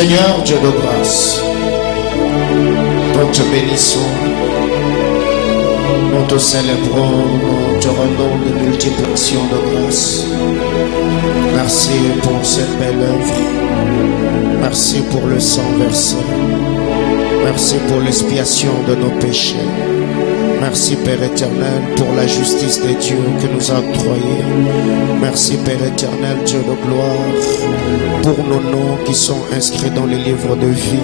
Seigneur Dieu de grâce, nous te bénissons, nous te célébrons, nous te rendons de multiples actions de grâce. Merci pour cette belle œuvre. Merci pour le sang versé. Merci pour l'expiation de nos péchés. Merci Père éternel pour la justice de Dieu que nous a octroyée. Merci Père éternel, Dieu de gloire, pour nos noms qui sont inscrits dans les livres de vie.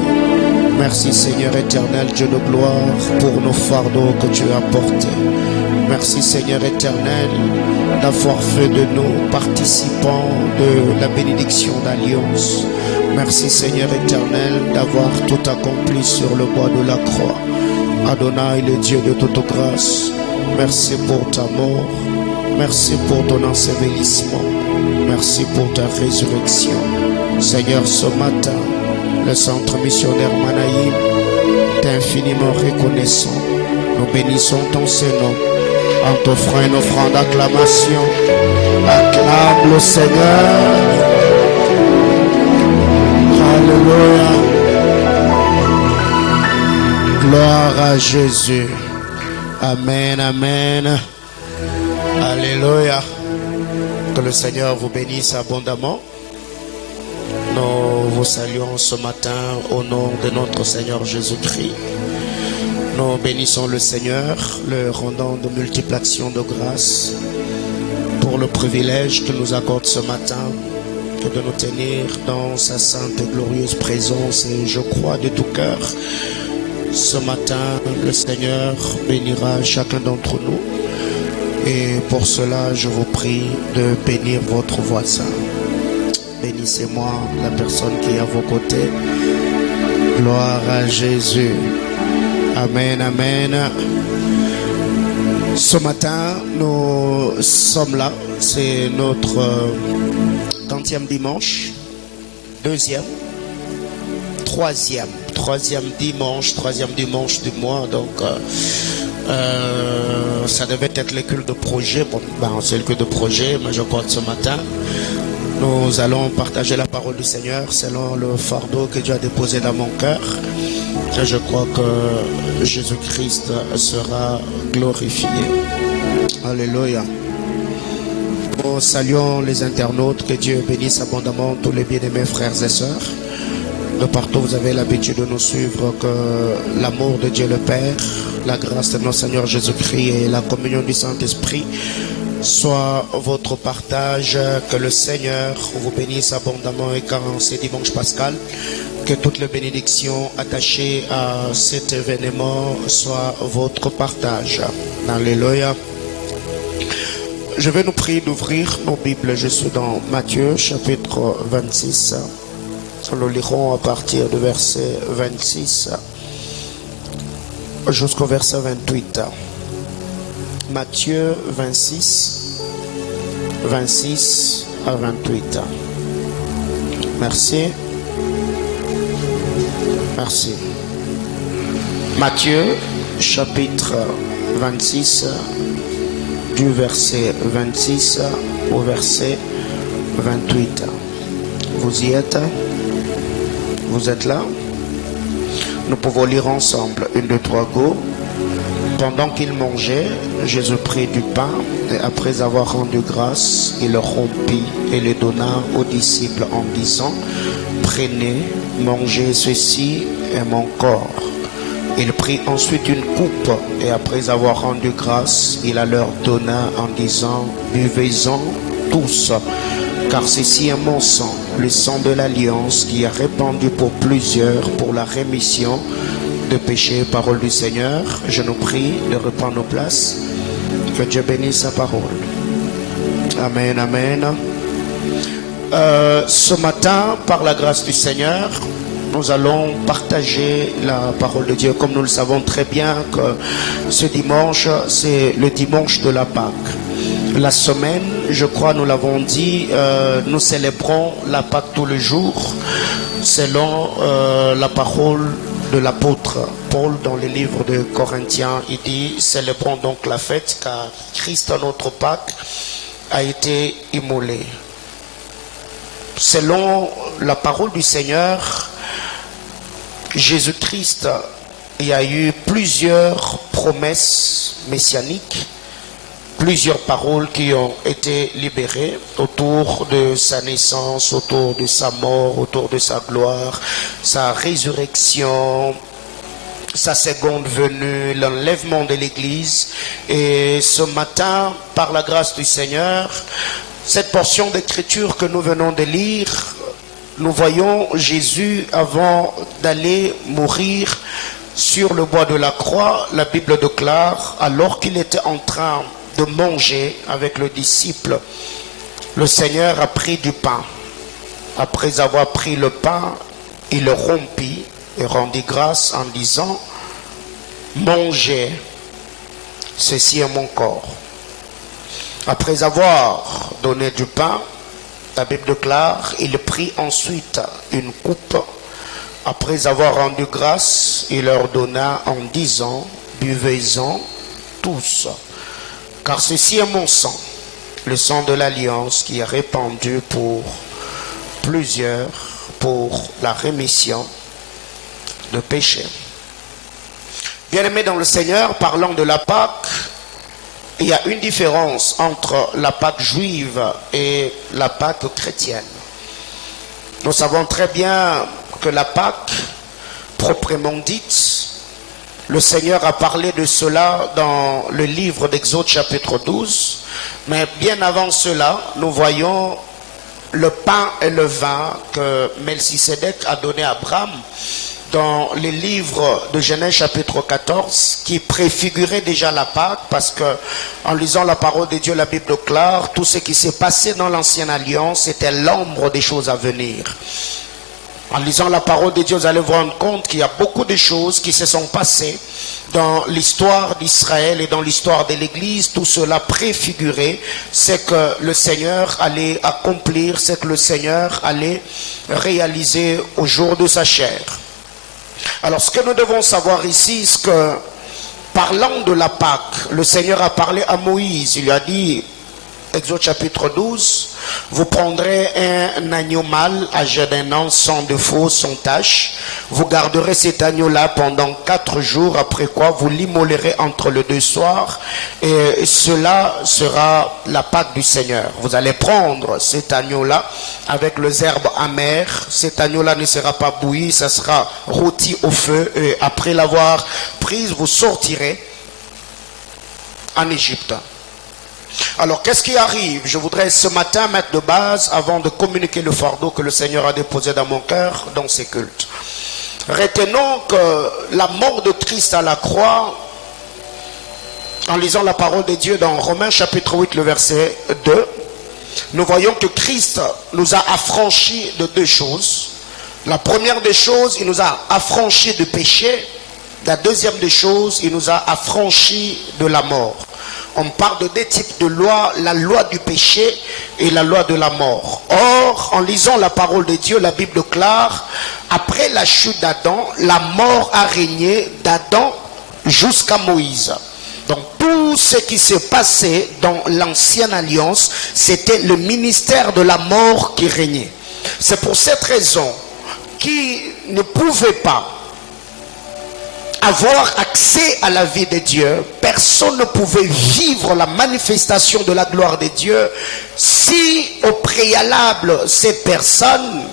Merci Seigneur éternel, Dieu de gloire, pour nos fardeaux que tu as portés. Merci Seigneur éternel d'avoir fait de nous participants de la bénédiction d'alliance. Merci Seigneur éternel d'avoir tout accompli sur le bois de la croix. Adonai, le Dieu de toute grâce, merci pour ta mort, merci pour ton ensevelissement, merci pour ta résurrection. Seigneur, ce matin, le centre missionnaire Manaïm t'est infiniment reconnaissant. Nous bénissons ton Saint-Nom en t'offrant une offrande d'acclamation. Acclame le Seigneur. Alléluia. Gloire à Jésus. Amen, amen. Alléluia. Que le Seigneur vous bénisse abondamment. Nous vous saluons ce matin au nom de notre Seigneur Jésus-Christ. Nous bénissons le Seigneur, le rendant de multiples actions de grâce pour le privilège qu'il nous accorde ce matin que de nous tenir dans sa sainte et glorieuse présence. Et je crois de tout cœur, ce matin, le Seigneur bénira chacun d'entre nous. Et pour cela, je vous prie de bénir votre voisin. Bénissez-moi, la personne qui est à vos côtés. Gloire à Jésus. Amen, amen. Ce matin, nous sommes là. C'est notre 30e dimanche. Troisième dimanche du mois. Donc, ça devait être le culte de projet. Bon, c'est le culte de projet, mais je crois que ce matin, nous allons partager la parole du Seigneur selon le fardeau que Dieu a déposé dans mon cœur. Et je crois que Jésus-Christ sera glorifié. Alléluia. Nous saluons les internautes. Que Dieu bénisse abondamment tous les bien-aimés frères et sœurs. De partout, vous avez l'habitude de nous suivre. Que l'amour de Dieu le Père, la grâce de notre Seigneur Jésus-Christ et la communion du Saint-Esprit soit votre partage. Que le Seigneur vous bénisse abondamment et qu'en ce dimanche pascal, que toutes les bénédictions attachées à cet événement soient votre partage. Alléluia. Je vais nous prier d'ouvrir nos Bibles. Je suis dans Matthieu chapitre 26. Nous lirons à partir du verset 26 jusqu'au verset 28. Matthieu 26 à 28. Merci. Merci. Matthieu chapitre 26 du verset 26 au verset 28. Vous y êtes? Vous êtes là? Nous pouvons lire ensemble. 1, 2, 3, go. Pendant qu'ils mangeaient, Jésus prit du pain et après avoir rendu grâce, il le rompit et le donna aux disciples en disant: prenez, mangez, ceci est mon corps. Il prit ensuite une coupe et après avoir rendu grâce, il la leur donna en disant: buvez-en tous, car ceci est mon sang, le sang de l'alliance qui est répandu pour plusieurs pour la rémission de péché. Parole du Seigneur. Je nous prie de reprendre nos places. Que Dieu bénisse sa parole. Amen, amen. Ce matin, par la grâce du Seigneur, nous allons partager la parole de Dieu. Comme nous le savons très bien que ce dimanche, c'est le dimanche de la Pâque. La semaine, je crois, nous l'avons dit, nous célébrons la Pâque tous les jours, selon la parole de l'apôtre Paul dans le livre de Corinthiens. Il dit: célébrons donc la fête, car Christ, notre Pâque, a été immolé. Selon la parole du Seigneur, Jésus-Christ, il y a eu plusieurs promesses messianiques, plusieurs paroles qui ont été libérées autour de sa naissance, autour de sa mort, autour de sa gloire, sa résurrection, sa seconde venue, l'enlèvement de l'Église. Et ce matin, par la grâce du Seigneur, cette portion d'écriture que nous venons de lire, nous voyons Jésus avant d'aller mourir sur le bois de la croix. La Bible déclare, alors qu'il était en train de manger avec le disciple, le Seigneur a pris du pain. Après avoir pris le pain, il le rompit et rendit grâce en disant, mangez, ceci est mon corps. Après avoir donné du pain, la Bible déclare, il prit ensuite une coupe. Après avoir rendu grâce, il leur donna en disant, buvez-en tous, car ceci est mon sang, le sang de l'alliance qui est répandu pour plusieurs, pour la rémission de péchés. Bien-aimés dans le Seigneur, parlant de la Pâque, il y a une différence entre la Pâque juive et la Pâque chrétienne. Nous savons très bien que la Pâque, proprement dite, le Seigneur a parlé de cela dans le livre d'Exode chapitre 12. Mais bien avant cela, nous voyons le pain et le vin que Melchisédek a donné à Abraham dans les livres de Genèse chapitre 14, qui préfigurait déjà la Pâque, parce que en lisant la parole de Dieu, la Bible déclare, tout ce qui s'est passé dans l'ancienne alliance était l'ombre des choses à venir. En lisant la parole de Dieu, vous allez vous rendre compte qu'il y a beaucoup de choses qui se sont passées dans l'histoire d'Israël et dans l'histoire de l'Église. Tout cela préfigurait ce que le Seigneur allait accomplir, ce que le Seigneur allait réaliser au jour de sa chair. Alors ce que nous devons savoir ici, c'est que parlant de la Pâque, le Seigneur a parlé à Moïse. Il lui a dit, Exode chapitre 12, vous prendrez un agneau mâle âgé d'1 an, sans défaut, sans tache. Vous garderez cet agneau-là pendant 4 jours, après quoi vous l'immolerez entre les 2 soirs. Et cela sera la Pâque du Seigneur. Vous allez prendre cet agneau-là avec les herbes amères. Cet agneau-là ne sera pas bouilli, ça sera rôti au feu. Et après l'avoir prise, vous sortirez en Égypte. Alors, qu'est-ce qui arrive? Je voudrais ce matin mettre de base, avant de communiquer le fardeau que le Seigneur a déposé dans mon cœur, dans ces cultes. Retenons que la mort de Christ à la croix, en lisant la parole de Dieu dans Romains chapitre 8, le verset 2, nous voyons que Christ nous a affranchis de 2 choses. La première des choses, il nous a affranchis du péché. La deuxième des choses, il nous a affranchis de la mort. On parle de 2 types de lois, la loi du péché et la loi de la mort. Or, en lisant la parole de Dieu, la Bible déclare, après la chute d'Adam, la mort a régné d'Adam jusqu'à Moïse. Donc tout ce qui s'est passé dans l'ancienne alliance, c'était le ministère de la mort qui régnait. C'est pour cette raison qui ne pouvait pas avoir accès à la vie de Dieu, personne ne pouvait vivre la manifestation de la gloire de Dieu si au préalable ces personnes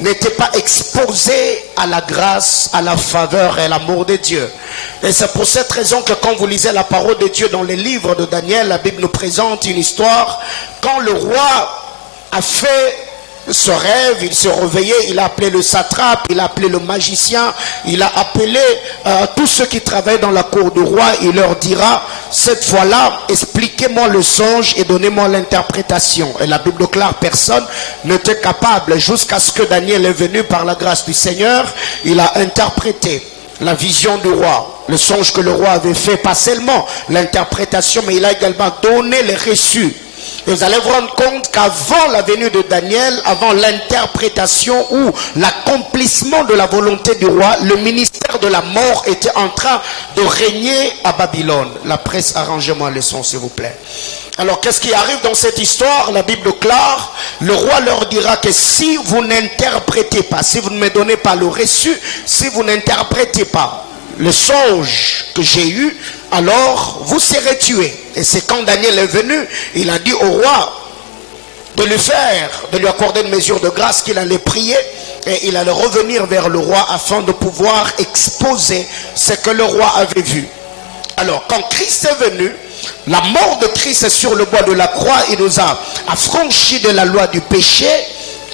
n'étaient pas exposées à la grâce, à la faveur et à l'amour de Dieu. Et c'est pour cette raison que quand vous lisez la parole de Dieu dans les livres de Daniel, la Bible nous présente une histoire. Quand le roi a fait ce rêve, il se réveillait, il a appelé le satrape, il a appelé le magicien, il a appelé tous ceux qui travaillent dans la cour du roi. Il leur dira, cette fois-là, expliquez-moi le songe et donnez-moi l'interprétation. Et la Bible déclare, personne n'était capable, jusqu'à ce que Daniel est venu par la grâce du Seigneur. Il a interprété la vision du roi, le songe que le roi avait fait, pas seulement l'interprétation, mais il a également donné les reçus. Et vous allez vous rendre compte qu'avant la venue de Daniel, avant l'interprétation ou l'accomplissement de la volonté du roi, le ministère de la mort était en train de régner à Babylone. La presse, arrangez-moi le son s'il vous plaît. Alors qu'est-ce qui arrive dans cette histoire? La Bible déclare, le roi leur dira que si vous n'interprétez pas, si vous ne me donnez pas le reçu, si vous n'interprétez pas le songe que j'ai eu, alors vous serez tués. Et c'est quand Daniel est venu, il a dit au roi de lui accorder une mesure de grâce, qu'il allait prier et il allait revenir vers le roi afin de pouvoir exposer ce que le roi avait vu. Alors quand Christ est venu, la mort de Christ sur le bois de la croix, il nous a affranchis de la loi du péché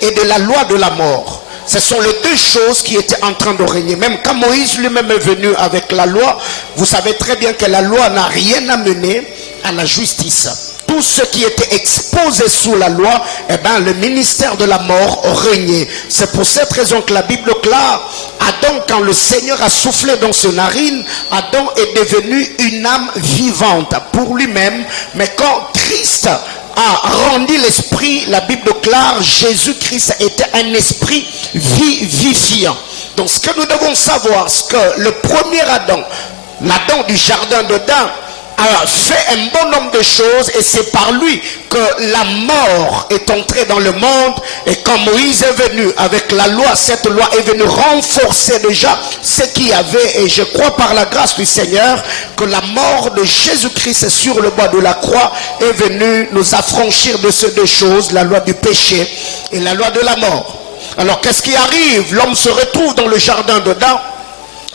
et de la loi de la mort. Ce sont les deux choses qui étaient en train de régner. Même quand Moïse lui-même est venu avec la loi, vous savez très bien que la loi n'a rien amené à la justice. Tout ce qui était exposé sous la loi, eh bien, le ministère de la mort régnait. C'est pour cette raison que la Bible déclare, Adam, quand le Seigneur a soufflé dans ses narines, Adam est devenu une âme vivante pour lui-même. Mais quand Christ a rendu l'esprit, la Bible déclare, Jésus-Christ était un esprit vivifiant. Donc ce que nous devons savoir, c'est que le premier Adam, l'Adam du jardin d'Éden, a fait un bon nombre de choses et c'est par lui que la mort est entrée dans le monde. Et quand Moïse est venu avec la loi, cette loi est venue renforcer déjà ce qu'il y avait. Et je crois par la grâce du Seigneur que la mort de Jésus-Christ sur le bois de la croix est venue nous affranchir de ces deux choses, la loi du péché et la loi de la mort. Alors qu'est-ce qui arrive? L'homme se retrouve dans le jardin d'Éden.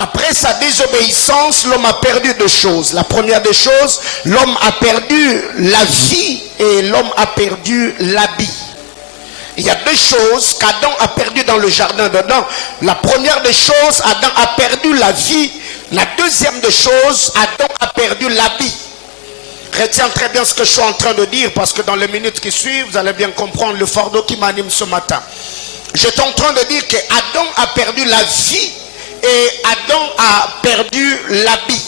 Après sa désobéissance, l'homme a perdu deux choses. La première des choses, l'homme a perdu la vie et l'homme a perdu l'habit. Il y a deux choses qu'Adam a perdu dans le jardin d'Éden. La première des choses, Adam a perdu la vie. La deuxième des choses, Adam a perdu l'habit. Retiens très bien ce que je suis en train de dire, parce que dans les minutes qui suivent, vous allez bien comprendre le fardeau qui m'anime ce matin. J'étais en train de dire que Adam a perdu la vie et Adam a perdu l'habit.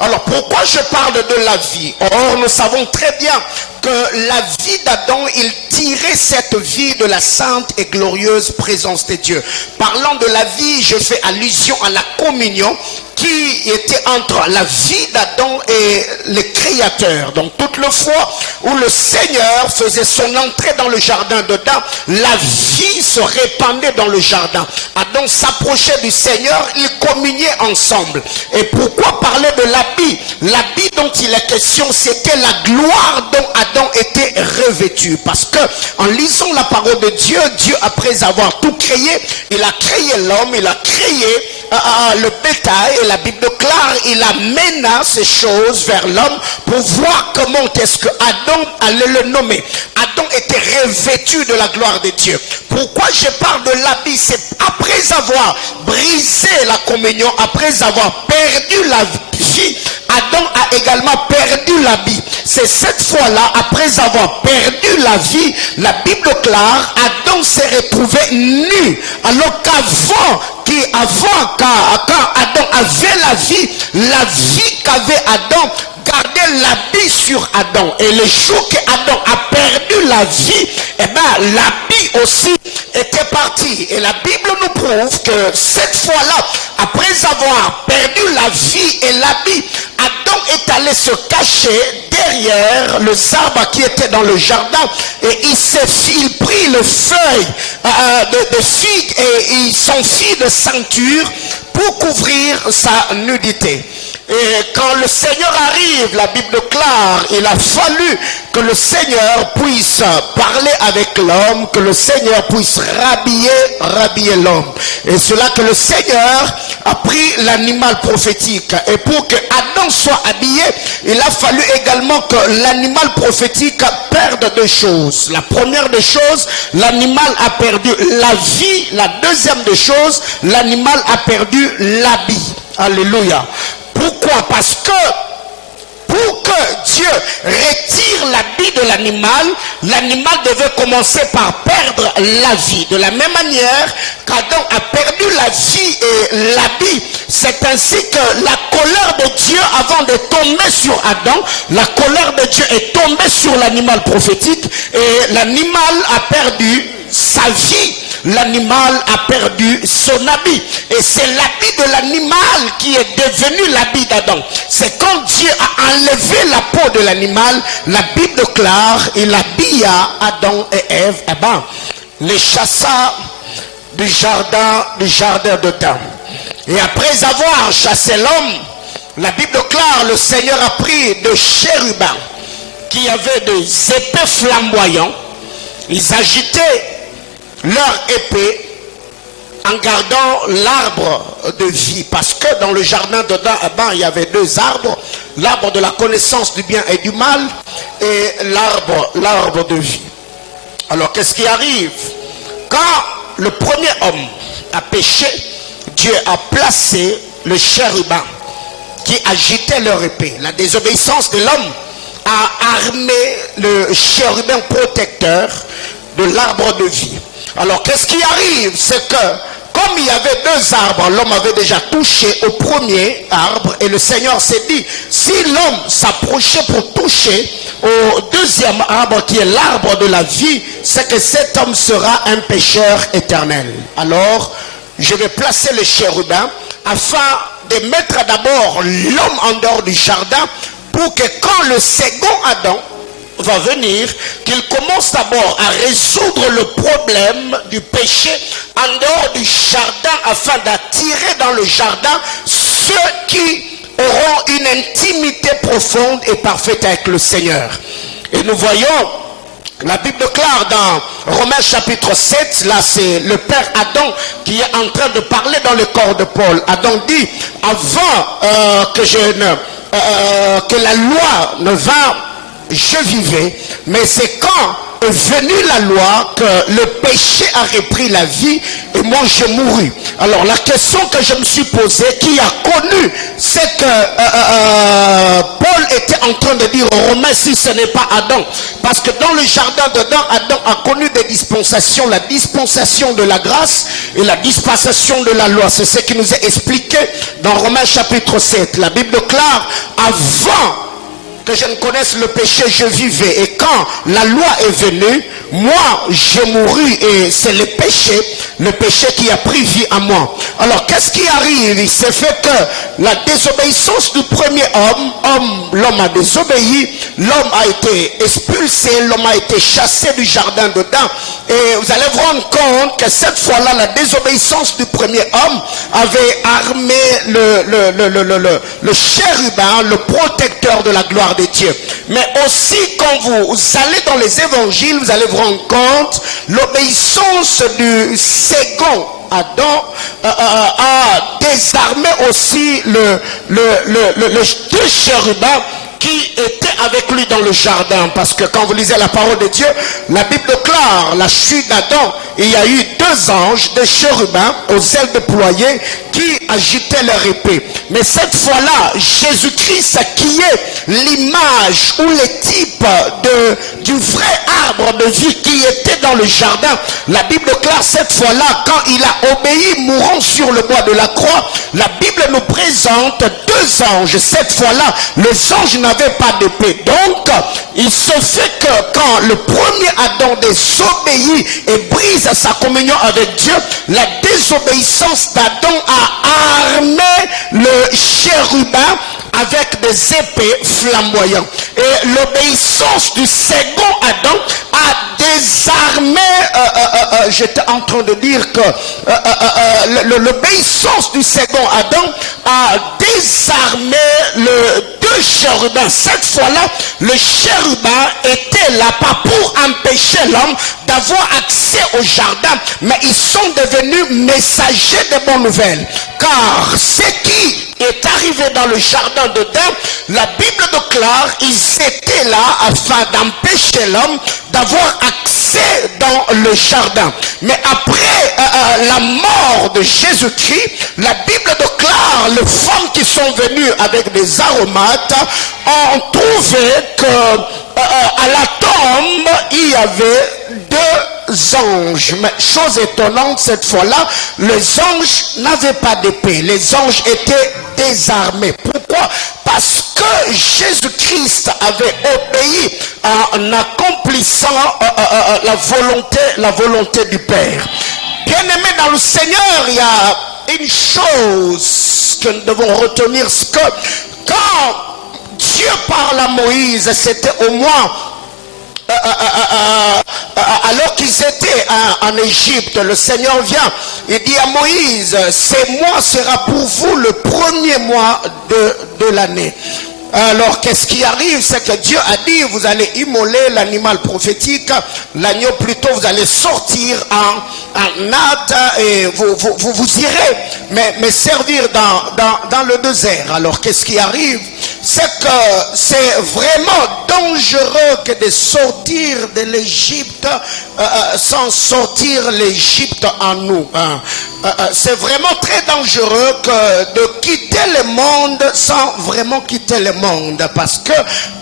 Alors pourquoi je parle de la vie? Or nous savons très bien que la vie d'Adam, il tirait cette vie de la sainte et glorieuse présence de Dieu. Parlant de la vie, je fais allusion à la communion qui était entre la vie d'Adam et le Créateur. Donc toute le fois où le Seigneur faisait son entrée dans le jardin d'Éden, la vie se répandait dans le jardin. Adam s'approchait du Seigneur, ils communiaient ensemble. Et pourquoi parler de l'habit? L'habit dont il est question, c'était la gloire dont Adam était revêtu. Parce que en lisant la parole de Dieu, Dieu après avoir tout créé, il a créé l'homme, il a créé le bétail, et la Bible déclare, il amena ces choses vers l'homme pour voir comment est-ce que Adam allait le nommer. Adam était revêtu de la gloire de Dieu. Pourquoi je parle de l'habit? C'est après avoir brisé la communion, après avoir perdu la vie, Adam a également perdu l'habit. C'est cette fois-là, après avoir perdu la vie, la Bible déclare, Adam s'est retrouvé nu. Alors qu'avant, quand Adam avait la vie qu'avait Adam gardait l'habit sur Adam. Et le jour qu'Adam a perdu la vie, eh bien l'habit aussi était parti. Et la Bible nous prouve que cette fois-là, après avoir perdu la vie et l'habit, Adam est allé se cacher derrière le arbre qui était dans le jardin et il prit le feuille de figue et il s'enfuit de ceinture pour couvrir sa nudité. Et quand le Seigneur arrive, la Bible déclare, il a fallu que le Seigneur puisse parler avec l'homme, que le Seigneur puisse rhabiller l'homme. Et c'est là que le Seigneur a pris l'animal prophétique. Et pour que Adam soit habillé, il a fallu également que l'animal prophétique perde deux choses. La première des choses, l'animal a perdu la vie. La deuxième des choses, l'animal a perdu l'habit. Alléluia. Pourquoi? Parce que pour que Dieu retire l'habit de l'animal, l'animal devait commencer par perdre la vie. De la même manière qu'Adam a perdu la vie et l'habit, c'est ainsi que la colère de Dieu, avant de tomber sur Adam, la colère de Dieu est tombée sur l'animal prophétique et l'animal a perdu sa vie. l'animal a perdu son habit. Et c'est l'habit de l'animal qui est devenu l'habit d'Adam. C'est quand Dieu a enlevé la peau de l'animal, la Bible déclare, il habilla Adam et Ève, les chassa du jardin d'Éden. Et après avoir chassé l'homme, la Bible déclare, le Seigneur a pris de chérubins qui avaient des épées flamboyants. Ils agitaient leur épée en gardant l'arbre de vie. Parce que dans le jardin d'Éden, il y avait deux arbres. L'arbre de la connaissance du bien et du mal et l'arbre de vie. Alors qu'est-ce qui arrive? Quand le premier homme a péché, Dieu a placé le chérubin qui agitait leur épée. La désobéissance de l'homme a armé le chérubin protecteur de l'arbre de vie. Alors qu'est-ce qui arrive? C'est que comme il y avait deux arbres, l'homme avait déjà touché au premier arbre et le Seigneur s'est dit, si l'homme s'approchait pour toucher au deuxième arbre qui est l'arbre de la vie, c'est que cet homme sera un pécheur éternel. Alors je vais placer le chérubin afin de mettre d'abord l'homme en dehors du jardin pour que quand le second Adam va venir, qu'il commence d'abord à résoudre le problème du péché en dehors du jardin afin d'attirer dans le jardin ceux qui auront une intimité profonde et parfaite avec le Seigneur. Et nous voyons, la Bible déclare dans Romains chapitre 7, là c'est le père Adam qui est en train de parler dans le corps de Paul. Adam dit, avant que la loi ne vint, je vivais, mais c'est quand est venue la loi que le péché a repris la vie et moi j'ai mouru. Alors la question que je me suis posée, qui a connu, c'est que Paul était en train de dire aux Romains, si ce n'est pas Adam, parce que dans le jardin d'Adam, Adam a connu des dispensations, la dispensation de la grâce et la dispensation de la loi. C'est ce qui nous est expliqué dans Romains chapitre 7. La Bible déclare, avant que je ne connaisse le péché, je vivais. Et quand la loi est venue, moi, j'ai mouru. Et c'est le péché qui a pris vie à moi. Alors, qu'est-ce qui arrive? Il s'est fait que la désobéissance du premier l'homme a désobéi, l'homme a été expulsé, l'homme a été chassé du jardin d'Éden. Et vous allez vous rendre compte que cette fois-là, la désobéissance du premier homme avait armé le chérubin, le protecteur de la gloire de Dieu. Mais aussi quand vous allez dans les évangiles, vous allez vous rendre compte l'obéissance du second Adam a désarmé aussi le deux chérubins qui était avec lui dans le jardin. Parce que quand vous lisez la parole de Dieu, la Bible déclare la chute d'Adam. Il y a eu deux anges, deux chérubins aux ailes déployées qui agitaient leur épée. Mais cette fois-là, Jésus-Christ qui est l'image ou le type du vrai arbre de vie qui était dans le jardin, la Bible déclare cette fois-là, quand il a obéi mourant sur le bois de la croix, la Bible nous présente deux anges. Cette fois-là, les anges n'avaient pas d'épée. Donc, il se fait que quand le premier Adam désobéit et brise sa communion avec Dieu, la désobéissance d'Adam a armé le chérubin avec des épées flamboyantes. Et l'obéissance du second Adam a désarmé, j'étais en train de dire que l'obéissance du second Adam a désarmé le deux chérubins. Cette fois-là, le chérubin était là pas pour empêcher l'homme d'avoir accès au jardin, mais ils sont devenus messagers de bonnes nouvelles. Car ce qui est arrivé dans le jardin d'Éden, la Bible déclare, ils étaient là afin d'empêcher l'homme d'avoir accès dans le jardin. Mais après la mort de Jésus-Christ, la Bible déclare, les femmes qui sont venues avec des aromates ont trouvé que à la tombe, il y avait deux anges. Mais chose étonnante, cette fois-là, les anges n'avaient pas d'épée. Les anges étaient désarmés. Pourquoi? Parce que Jésus-Christ avait obéi en accomplissant la volonté du Père. Bien-aimés dans le Seigneur, il y a une chose que nous devons retenir, c'est que quand Dieu parle à Moïse, c'était au moins alors qu'ils étaient en Égypte, le Seigneur vient, il dit à Moïse, ce mois sera pour vous le premier mois de l'année. Alors qu'est-ce qui arrive, c'est que Dieu a dit, vous allez immoler l'animal prophétique, l'agneau plutôt, vous allez sortir en natte et vous irez mais servir dans le désert. Alors qu'est-ce qui arrive, c'est que c'est vraiment dangereux que de sortir de l'Égypte sans sortir l'Égypte en nous. C'est vraiment très dangereux de quitter le monde sans vraiment quitter le monde, parce que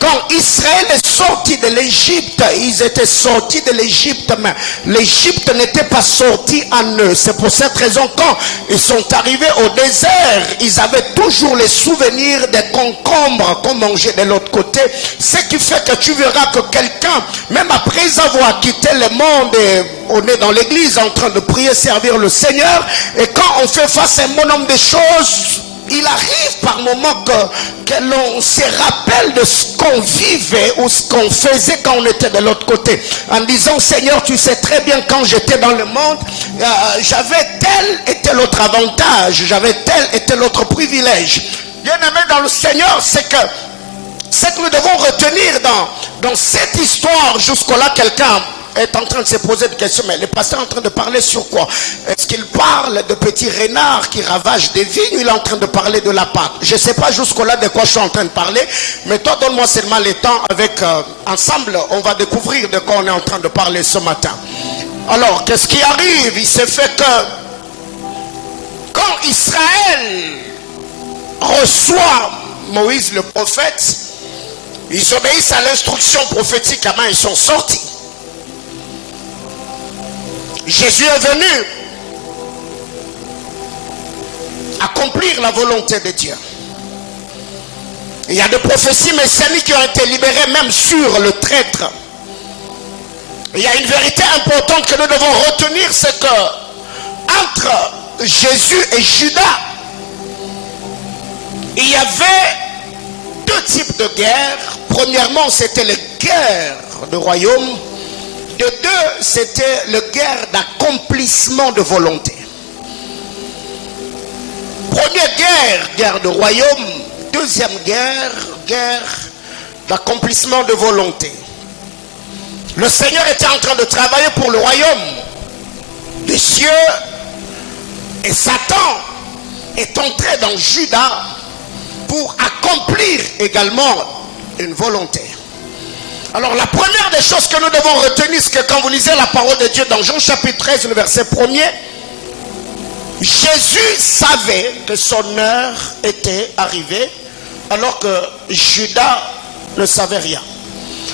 quand Israël est sorti de l'Égypte, ils étaient sortis de l'Égypte, mais l'Égypte n'était pas sortie en eux. C'est pour cette raison, quand ils sont arrivés au désert, ils avaient toujours les souvenirs des concombres qu'on mangeait de l'autre côté. Ce qui fait que tu verras que quelqu'un, même après avoir quitté le monde, et on est dans l'église en train de prier, servir le Seigneur, et quand on fait face à un bon nombre de choses, il arrive par moments que l'on se rappelle de ce qu'on vivait ou ce qu'on faisait quand on était de l'autre côté, en disant, Seigneur, tu sais très bien, quand j'étais dans le monde, j'avais tel et tel autre avantage, j'avais tel et tel autre privilège. Bien-aimé dans le Seigneur, c'est que nous devons retenir dans cette histoire. Jusqu'à-là, quelqu'un est en train de se poser des questions, mais le pasteur est en train de parler sur quoi? Est-ce qu'il parle de petits renards qui ravagent des vignes, ou il est en train de parler de la Pâque? Je ne sais pas jusqu'à-là de quoi je suis en train de parler, mais toi donne-moi seulement le temps, avec ensemble on va découvrir de quoi on est en train de parler ce matin. Alors qu'est-ce qui arrive? Il s'est fait que quand Israël reçoit Moïse le prophète, ils obéissent à l'instruction prophétique, comment ils sont sortis. Jésus est venu accomplir la volonté de Dieu. Il y a des prophéties messianiques qui ont été libérées même sur le traître. Il y a une vérité importante que nous devons retenir, c'est que entre Jésus et Judas, il y avait deux types de guerres. Premièrement, c'était les guerres de royaume. De deux, c'était la guerre d'accomplissement de volonté. Première guerre, guerre de royaume. Deuxième guerre, guerre d'accomplissement de volonté. Le Seigneur était en train de travailler pour le royaume des cieux, et Satan est entré dans Judas pour accomplir également une volonté. Alors la première des choses que nous devons retenir, c'est que quand vous lisez la parole de Dieu dans Jean chapitre 13, le verset 1er, Jésus savait que son heure était arrivée, alors que Judas ne savait rien.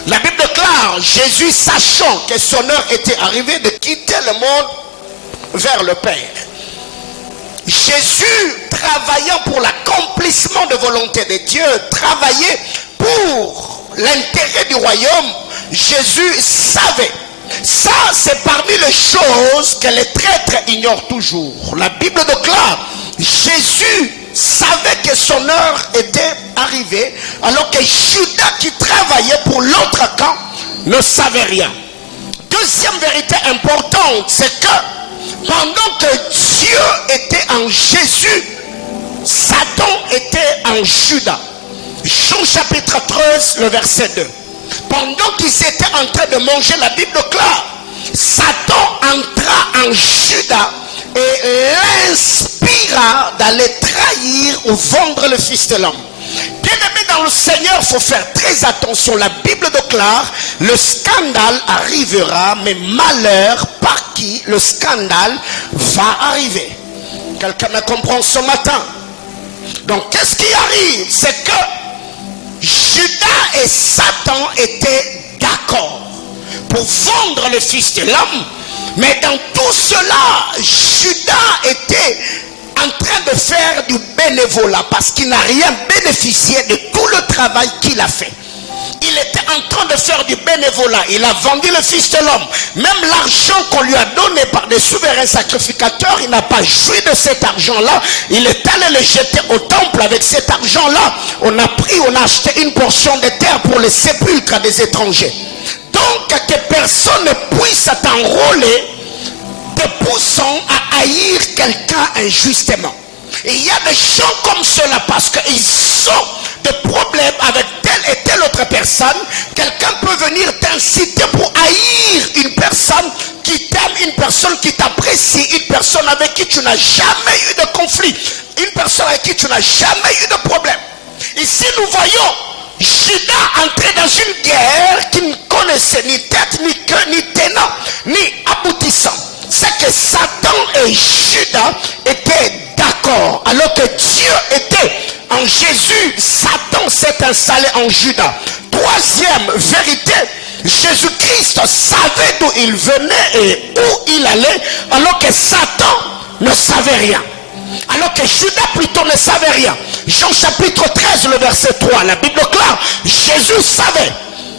La Bible déclare, Jésus sachant que son heure était arrivée de quitter le monde vers le Père. Jésus, travaillant pour l'accomplissement de volonté de Dieu, travaillait pour l'intérêt du royaume. Jésus savait. Ça, c'est parmi les choses que les traîtres ignorent toujours. La Bible déclare, Jésus savait que son heure était arrivée, alors que Judas, qui travaillait pour l'autre camp, ne savait rien. Deuxième vérité importante, c'est que pendant que Dieu était en Jésus, Satan était en Judas. Jean chapitre 13, le verset 2. Pendant qu'ils étaient en train de manger, la Bible déclare, Satan entra en Judas et l'inspira d'aller trahir ou vendre le Fils de l'homme. Bien-aimé dans le Seigneur, il faut faire très attention. La Bible déclare, le scandale arrivera, mais malheur par qui le scandale va arriver. Quelqu'un me comprend ce matin? Donc qu'est-ce qui arrive? C'est que Judas et Satan étaient d'accord pour vendre le Fils de l'homme, mais dans tout cela, Judas était en train de faire du bénévolat parce qu'il n'a rien bénéficié de tout le travail qu'il a fait. Il il était en train de faire du bénévolat. Il a vendu le Fils de l'homme. Même l'argent qu'on lui a donné par des souverains sacrificateurs, il n'a pas joui de cet argent-là. Il est allé le jeter au temple. Avec cet argent-là, on a acheté une portion de terre pour les sépulcres des étrangers. Donc, que personne ne puisse t'enrôler te poussant à haïr quelqu'un injustement. Et il y a des gens comme cela parce qu'ils ont des problèmes avec telle et telle autre personne. Quelqu'un peut venir t'inciter pour haïr une personne qui t'aime, une personne qui t'apprécie, une personne avec qui tu n'as jamais eu de conflit, une personne avec qui tu n'as jamais eu de problème. Ici nous voyons Judas entrer dans une guerre qui ne connaissait ni tête, ni queue, ni tenant, ni aboutissant. C'est que Satan et Judas étaient d'accord. Alors que Dieu était en Jésus, Satan s'est installé en Judas. Troisième vérité, Jésus-Christ savait d'où il venait et où il allait, alors que Satan ne savait rien. Alors que Judas plutôt ne savait rien. Jean chapitre 13, le verset 3, la Bible claire, Jésus savait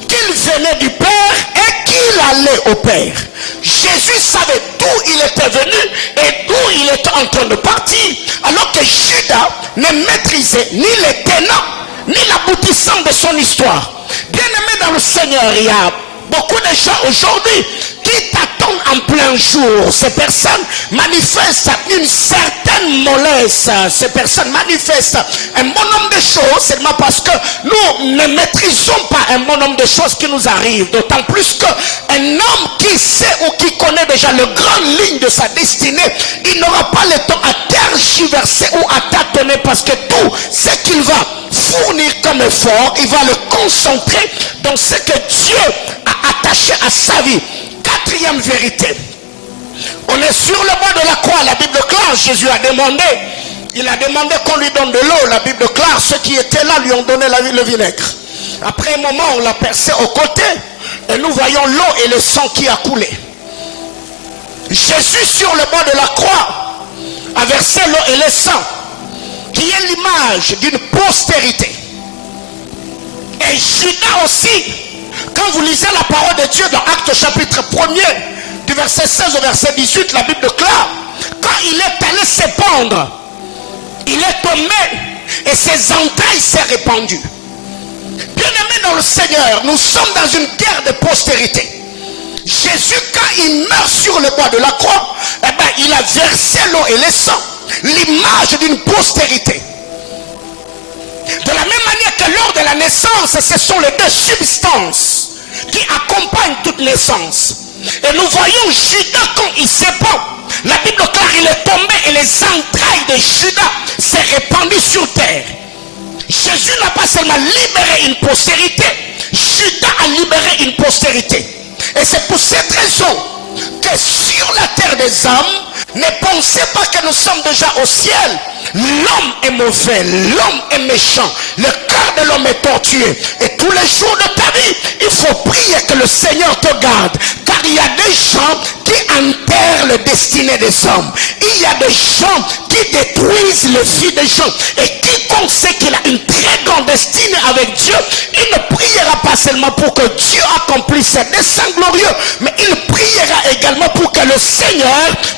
qu'il venait du Père et qu'il allait au Père. Jésus savait d'où il était venu et d'où il était en train de partir, alors que Judas ne maîtrisait ni les tenants ni l'aboutissant de son histoire. Bien aimé dans le Seigneur, il y a beaucoup de gens aujourd'hui qui t'attendent en plein jour. Ces personnes manifestent une certaine mollesse. Ces personnes manifestent un bon nombre de choses seulement parce que nous ne maîtrisons pas un bon nombre de choses qui nous arrivent. D'autant plus qu'un homme qui sait ou qui connaît déjà les grandes lignes de sa destinée, il n'aura pas le temps à tergiverser ou à tâtonner parce que tout ce qu'il va fournir comme effort, il va le concentrer dans ce que Dieu a attaché à sa vie. Quatrième vérité, on est sur le bord de la croix. La Bible claire, Jésus a demandé, il a demandé qu'on lui donne de l'eau. La Bible claire, ceux qui étaient là lui ont donné le vinaigre. Après un moment, on l'a percé au côté et nous voyons l'eau et le sang qui a coulé. Jésus sur le bord de la croix a versé l'eau et le sang, qui est l'image d'une postérité. Et Judas aussi, quand vous lisez la parole de Dieu dans Actes chapitre 1er, du verset 16 au verset 18, la Bible claire, quand il est allé se pendre, il est tombé et ses entrailles s'est répandues. Bien aimé dans le Seigneur, nous sommes dans une guerre de postérité. Jésus, quand il meurt sur le bois de la croix, eh ben, il a versé l'eau et le sang, l'image d'une postérité. De la même manière que lors de la naissance, ce sont les deux substances qui accompagnent toute naissance. Et nous voyons Judas quand il s'épand. La Bible claire, il est tombé et les entrailles de Judas s'est répandues sur terre. Jésus n'a pas seulement libéré une postérité, Judas a libéré une postérité. Et c'est pour cette raison que sur la terre des hommes, ne pensez pas que nous sommes déjà au ciel. L'homme est mauvais, l'homme est méchant, le cœur de l'homme est tortueux. Et tous les jours de ta vie, il faut prier que le Seigneur te garde. Car il y a des gens qui enterrent le destiné des hommes. Il y a des gens qui détruisent le vie des gens. Et quiconque sait qu'il a une très grande destinée avec Dieu, il ne priera pas seulement pour que Dieu accomplisse ses desseins glorieux, mais il priera également pour que le Seigneur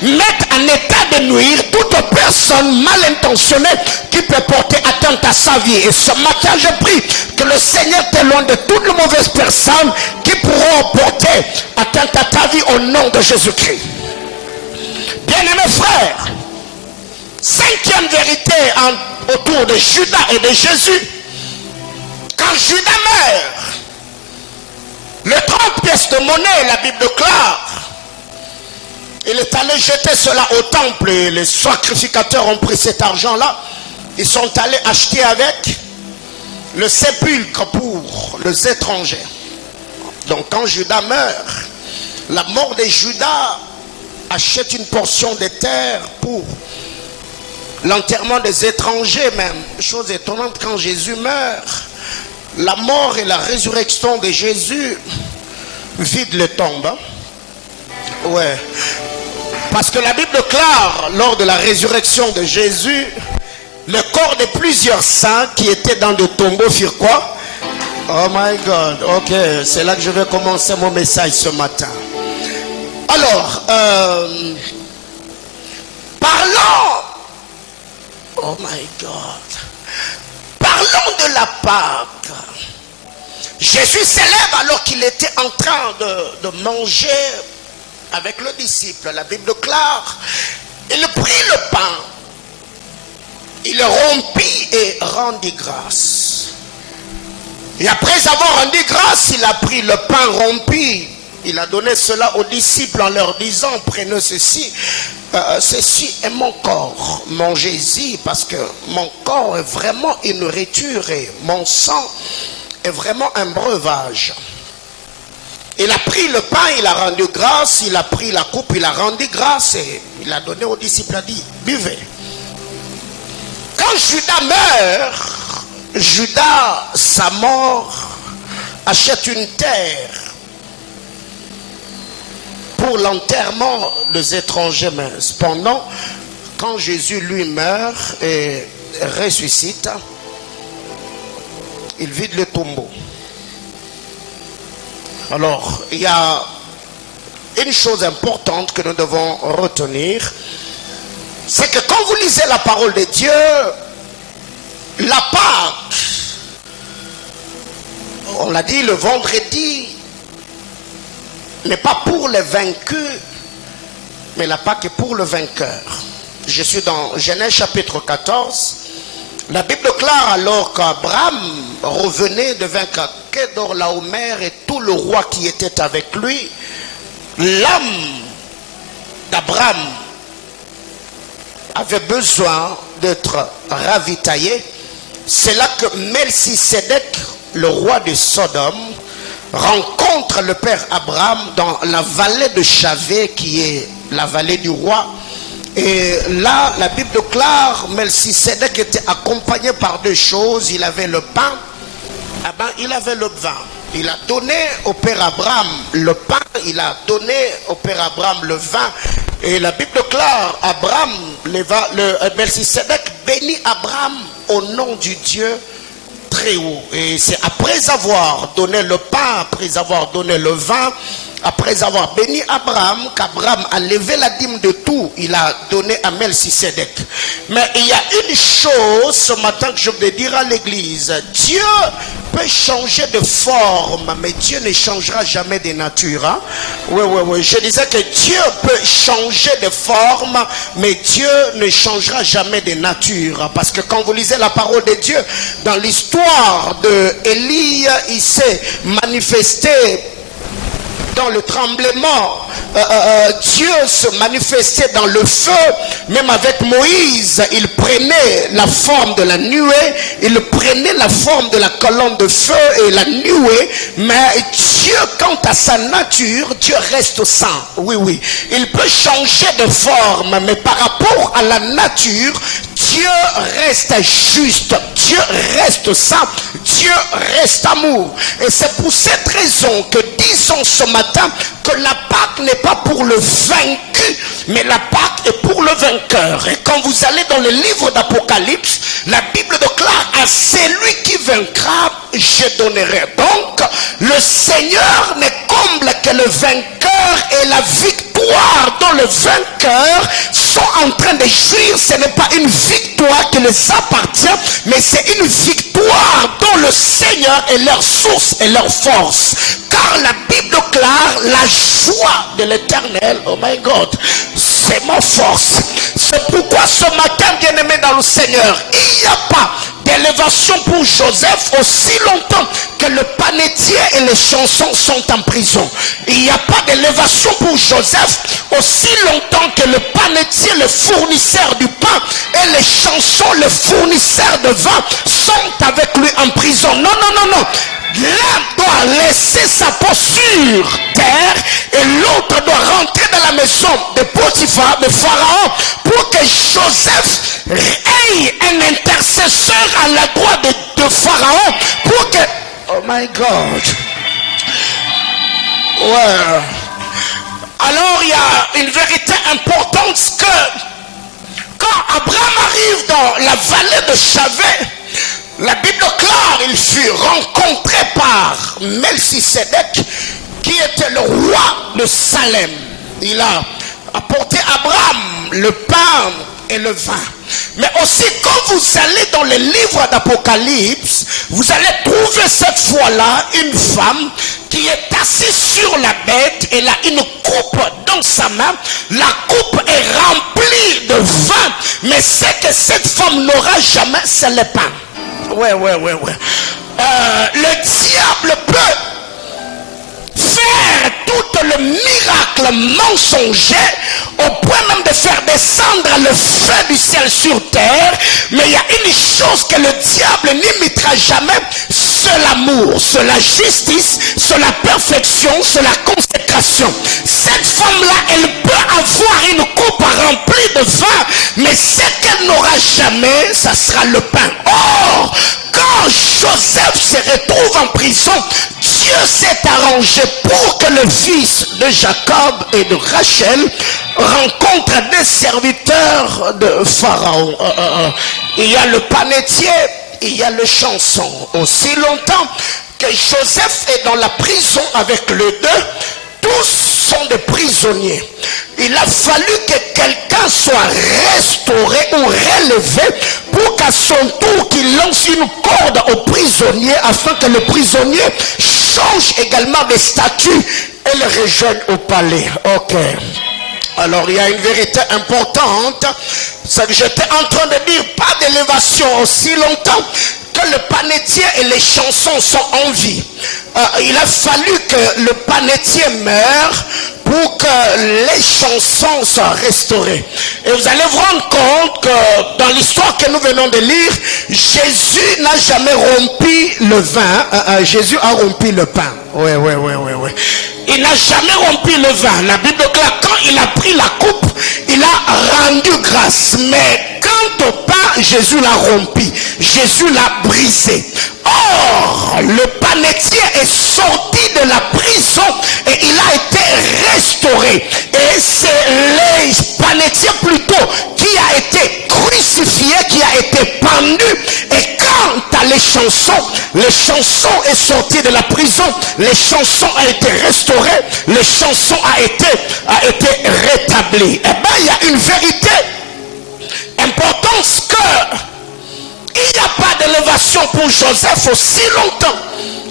mette en état de nuire toute personne mal intentionnée qui peut porter atteinte à sa vie. Et ce matin, je prie que le Seigneur t'éloigne de toutes les mauvaises personnes qui pourront porter atteinte à ta vie au nom de Jésus-Christ. Bien-aimés frères, cinquième vérité autour de Judas et de Jésus. Quand Judas meurt, le 30 pièces de monnaie, la Bible claire, il est allé jeter cela au temple et les sacrificateurs ont pris cet argent-là. Ils sont allés acheter avec le sépulcre pour les étrangers. Donc quand Judas meurt, la mort de Judas achète une portion de terre pour l'enterrement des étrangers même. Chose étonnante, quand Jésus meurt, la mort et la résurrection de Jésus vident les tombes. Ouais. Parce que la Bible claire, lors de la résurrection de Jésus, le corps de plusieurs saints qui étaient dans des tombeaux furent quoi? Oh my God. Ok, c'est là que je vais commencer mon message ce matin. Alors, parlons. Oh my God. Parlons de la Pâque. Jésus s'élève alors qu'il était en train de manger avec le disciple. La Bible déclare, il prit le pain, il le rompit et rendit grâce. Et après avoir rendu grâce, il a pris le pain rompu, il a donné cela aux disciples en leur disant, prenez ceci, ceci est mon corps, mangez-y parce que mon corps est vraiment une nourriture et mon sang est vraiment un breuvage. Il a pris le pain, il a rendu grâce, il a pris la coupe, il a rendu grâce et il a donné aux disciples, il a dit, buvez. Quand Judas meurt, Judas, sa mort, achète une terre pour l'enterrement des étrangers. Mais cependant, quand Jésus lui meurt et ressuscite, il vide le tombeau. Alors, il y a une chose importante que nous devons retenir, c'est que quand vous lisez la parole de Dieu, la Pâque, on l'a dit le vendredi, n'est pas pour les vaincus, mais la Pâque est pour le vainqueur. Je suis dans Genèse chapitre 14. La Bible déclare alors qu'Abraham revenait de vaincre Kedorlaomer et tout le roi qui était avec lui. L'âme d'Abraham avait besoin d'être ravitaillée. C'est là que Melchisédek, le roi de Sodome, rencontre le père Abraham dans la vallée de Chavé, qui est la vallée du roi. Et là, la Bible déclare, Melchisédek était accompagné par deux choses. Il avait le pain, il avait le vin. Il a donné au père Abraham le pain, il a donné au père Abraham le vin. Et la Bible déclare, Melchisédek bénit Abraham au nom du Dieu très haut. Et c'est après avoir donné le pain, après avoir donné le vin, après avoir béni Abraham, qu'Abraham a levé la dîme de tout, il a donné à Melchisédek. Mais il y a une chose ce matin que je voulais dire à l'église. Dieu peut changer de forme, mais Dieu ne changera jamais de nature. Hein? Oui. Je disais que Dieu peut changer de forme, mais Dieu ne changera jamais de nature. Parce que quand vous lisez la parole de Dieu, dans l'histoire d'Élie, il s'est manifesté dans le tremblement. Dieu se manifestait dans le feu. Même avec Moïse, il prenait la forme de la nuée, il prenait la forme de la colonne de feu et la nuée. Mais Dieu, quant à sa nature, Dieu reste saint. Oui, il peut changer de forme, mais par rapport à la nature, Dieu reste juste, Dieu reste saint, Dieu reste amour. Et c'est pour cette raison que disons ce matin que la Pâque n'est pas pour le vaincu, mais la Pâque est pour le vainqueur. Et quand vous allez dans le livre d'Apocalypse, la Bible déclare, à celui qui vaincra, je donnerai. Donc, le Seigneur ne comble que le vainqueur, et la victoire dont le vainqueur sont en train de jouir, ce n'est pas une victoire qui les appartient, mais c'est une victoire dont le Seigneur est leur source et leur force. Car la Bible déclare, la joie de l'Éternel, oh my God, c'est ma force. C'est pourquoi ce matin, bien-aimé dans le Seigneur, il n'y a pas d'élévation pour Joseph aussi longtemps que le panetier et les chansons sont en prison. Il n'y a pas d'élévation pour Joseph aussi longtemps que le panetier, le fournisseur du pain, et les chansons, le fournisseur de vin sont avec lui en prison. Non. L'un doit laisser sa peau sur terre et l'autre doit rentrer dans la maison de Potiphar, de Pharaon, pour que Joseph ait un intercesseur à la droite de Pharaon, pour que... Oh my God. Ouais. Alors il y a une vérité importante, que quand Abraham arrive dans la vallée de Chavé, La Bible déclare, il fut rencontré par Melchisédek, qui était le roi de Salem. Il a apporté à Abraham le pain et le vin. Mais aussi, quand vous allez dans le livre d'Apocalypse, vous allez trouver cette fois-là une femme qui est assise sur la bête. Elle a une coupe dans sa main. La coupe est remplie de vin. Mais ce que cette femme n'aura jamais, c'est le pain. Ouais. Le diable peut faire tout le miracle mensonger au point même de faire descendre le feu du ciel sur terre, mais il y a une chose que le diable n'imitera jamais, c'est l'amour, c'est la justice, c'est la perfection, c'est la consécration. Cette femme-là, elle peut avoir une coupe remplie de vin, mais ce qu'elle n'aura jamais, ça sera le pain. Or, quand Joseph se retrouve en prison, Dieu s'est arrangé pour que le fils de Jacob et de Rachel rencontre des serviteurs de Pharaon. Il y a le panetier, il y a le chanson. Aussi longtemps que Joseph est dans la prison avec les deux, tous sont des prisonniers. Il a fallu que quelqu'un soit restauré ou relevé pour qu'à son tour qu'il lance une corde au prisonnier afin que le prisonnier change également de statut et le rejoigne au palais. Ok. Alors il y a une vérité importante, c'est que j'étais en train de dire pas d'élévation aussi longtemps que le panetier et les chansons sont en vie. Il a fallu que le panetier meure pour que les chansons soient restaurées. Et vous allez vous rendre compte que dans l'histoire que nous venons de lire, Jésus n'a jamais rompu le vin, Jésus a rompu le pain. Ouais. Il n'a jamais rompu le vin. La Bible déclare, quand il a pris la coupe, il a rendu grâce. Mais quant au pain, Jésus l'a rompu. Jésus l'a brisé. Or, le panetier est sorti de la prison et il a été restauré. Et c'est le panetier plutôt qui a été crucifié, qui a été pendu. Et quant à les chansons est sorti de la prison, les chansons a été restaurées, les chansons a été rétablies. Eh bien, il y a une vérité importante que il n'y a pas d'élévation pour Joseph aussi longtemps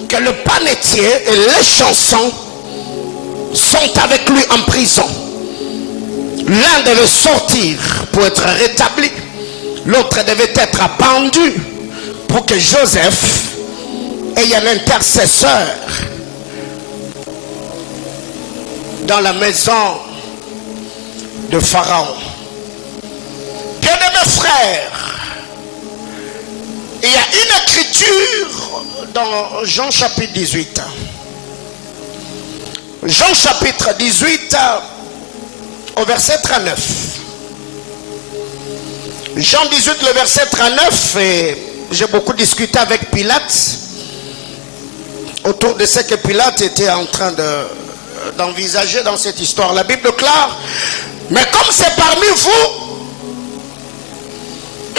que le panetier et les chansons sont avec lui en prison. L'un devait sortir pour être rétabli, l'autre devait être pendu pour que Joseph ait un intercesseur dans la maison de Pharaon. Bien-aimés frères, il y a une écriture dans Jean chapitre 18. Jean chapitre 18 au verset 39. Jean 18 le verset 39, et j'ai beaucoup discuté avec Pilate autour de ce que Pilate était en train d'envisager dans cette histoire. La Bible déclare, mais comme c'est parmi vous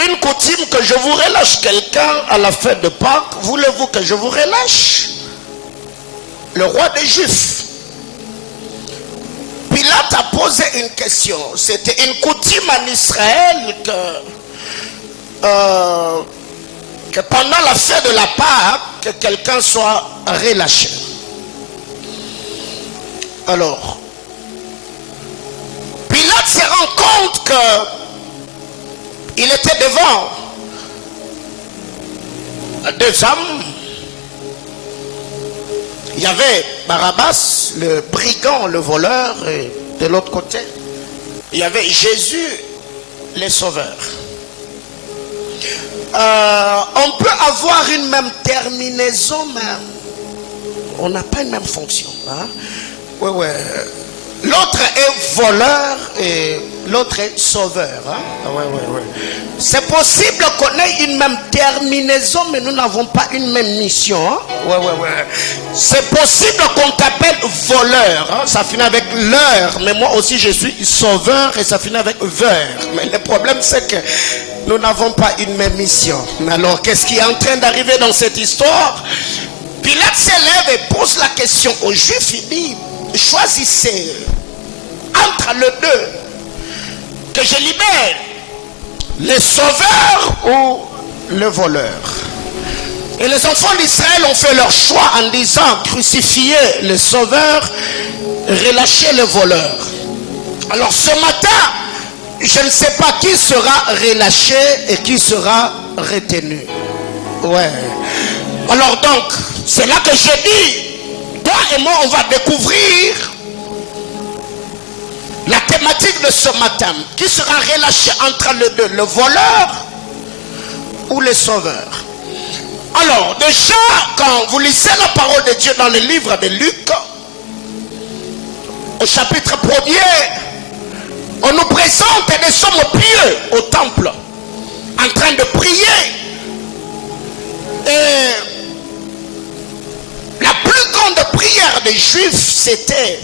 une coutume que je vous relâche quelqu'un à la fête de Pâques, voulez-vous que je vous relâche le roi des Juifs? Pilate a posé une question. C'était une coutume en Israël que pendant la fête de la Pâque, que quelqu'un soit relâché. Alors, Pilate se rend compte que il était devant deux hommes. Il y avait Barabbas, le brigand, le voleur, et de l'autre côté, il y avait Jésus, le sauveur. On peut avoir une même terminaison, mais on n'a pas une même fonction. Hein? Ouais. L'autre est voleur et l'autre est sauveur. Hein? Ouais. C'est possible qu'on ait une même terminaison, mais nous n'avons pas une même mission. Hein? Ouais. C'est possible qu'on t'appelle voleur. Hein? Ça finit avec l'heure, mais moi aussi je suis sauveur et ça finit avec veur. Mais le problème c'est que Nous n'avons pas une même mission. Alors, qu'est-ce qui est en train d'arriver dans cette histoire? Pilate s'élève et pose la question aux Juifs. Il dit, choisissez entre les deux, que je libère les sauveurs ou le voleur. Et les enfants d'Israël ont fait leur choix en disant, crucifiez les sauveurs, relâchez les voleurs. Alors ce matin, je ne sais pas qui sera relâché et qui sera retenu. Ouais. Alors donc, c'est là que j'ai dit, toi et moi, on va découvrir la thématique de ce matin. Qui sera relâché entre les deux, le voleur ou le sauveur? Alors, déjà, quand vous lisez la parole de Dieu dans le livre de Luc, au chapitre 1er, on nous présente des hommes pieux au temple, en train de prier. Et la plus grande prière des Juifs, c'était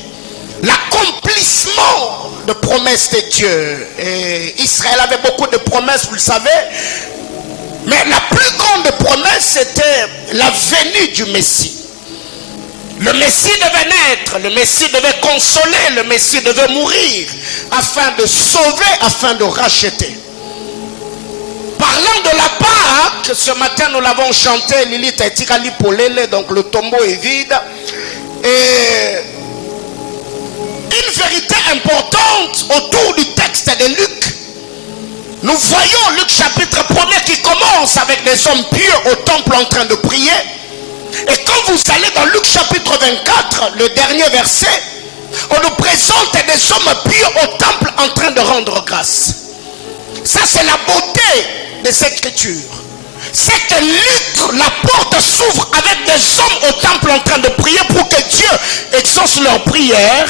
l'accomplissement de promesses de Dieu. Et Israël avait beaucoup de promesses, vous le savez. Mais la plus grande promesse, c'était la venue du Messie. Le Messie devait naître, le Messie devait consoler, le Messie devait mourir, afin de sauver, afin de racheter. Parlant de la Pâque, ce matin nous l'avons chanté, Lilith et Tirali Polele, donc le tombeau est vide. Et une vérité importante autour du texte de Luc. Nous voyons Luc chapitre 1er qui commence avec des hommes pieux au temple en train de prier. Et quand vous allez dans Luc chapitre 24, le dernier verset, on nous présente des hommes pieux au temple en train de rendre grâce. Ça, c'est la beauté de cette écriture. C'est que Luc, la porte s'ouvre avec des hommes au temple en train de prier pour que Dieu exauce leur prière.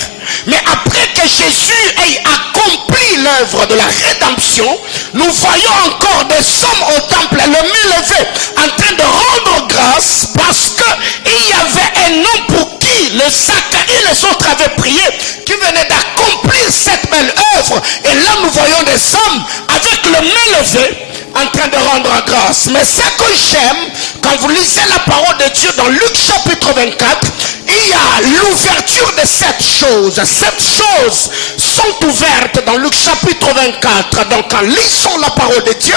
Mais après que Jésus ait accompli l'œuvre de la rédemption, nous voyons encore des hommes au temple, le mieux levé, en train de rendre grâce parce qu'il y avait un homme pour qui le Zacharie et les autres avaient prié, qui venait d'accomplir cette belle œuvre. Et là, nous voyons des hommes avec le mieux levé, en train de rendre grâce. Mais ce que j'aime, quand vous lisez la parole de Dieu dans Luc chapitre 24, il y a l'ouverture de sept choses. Sept choses sont ouvertes dans Luc chapitre 24. Donc en lisant la parole de Dieu,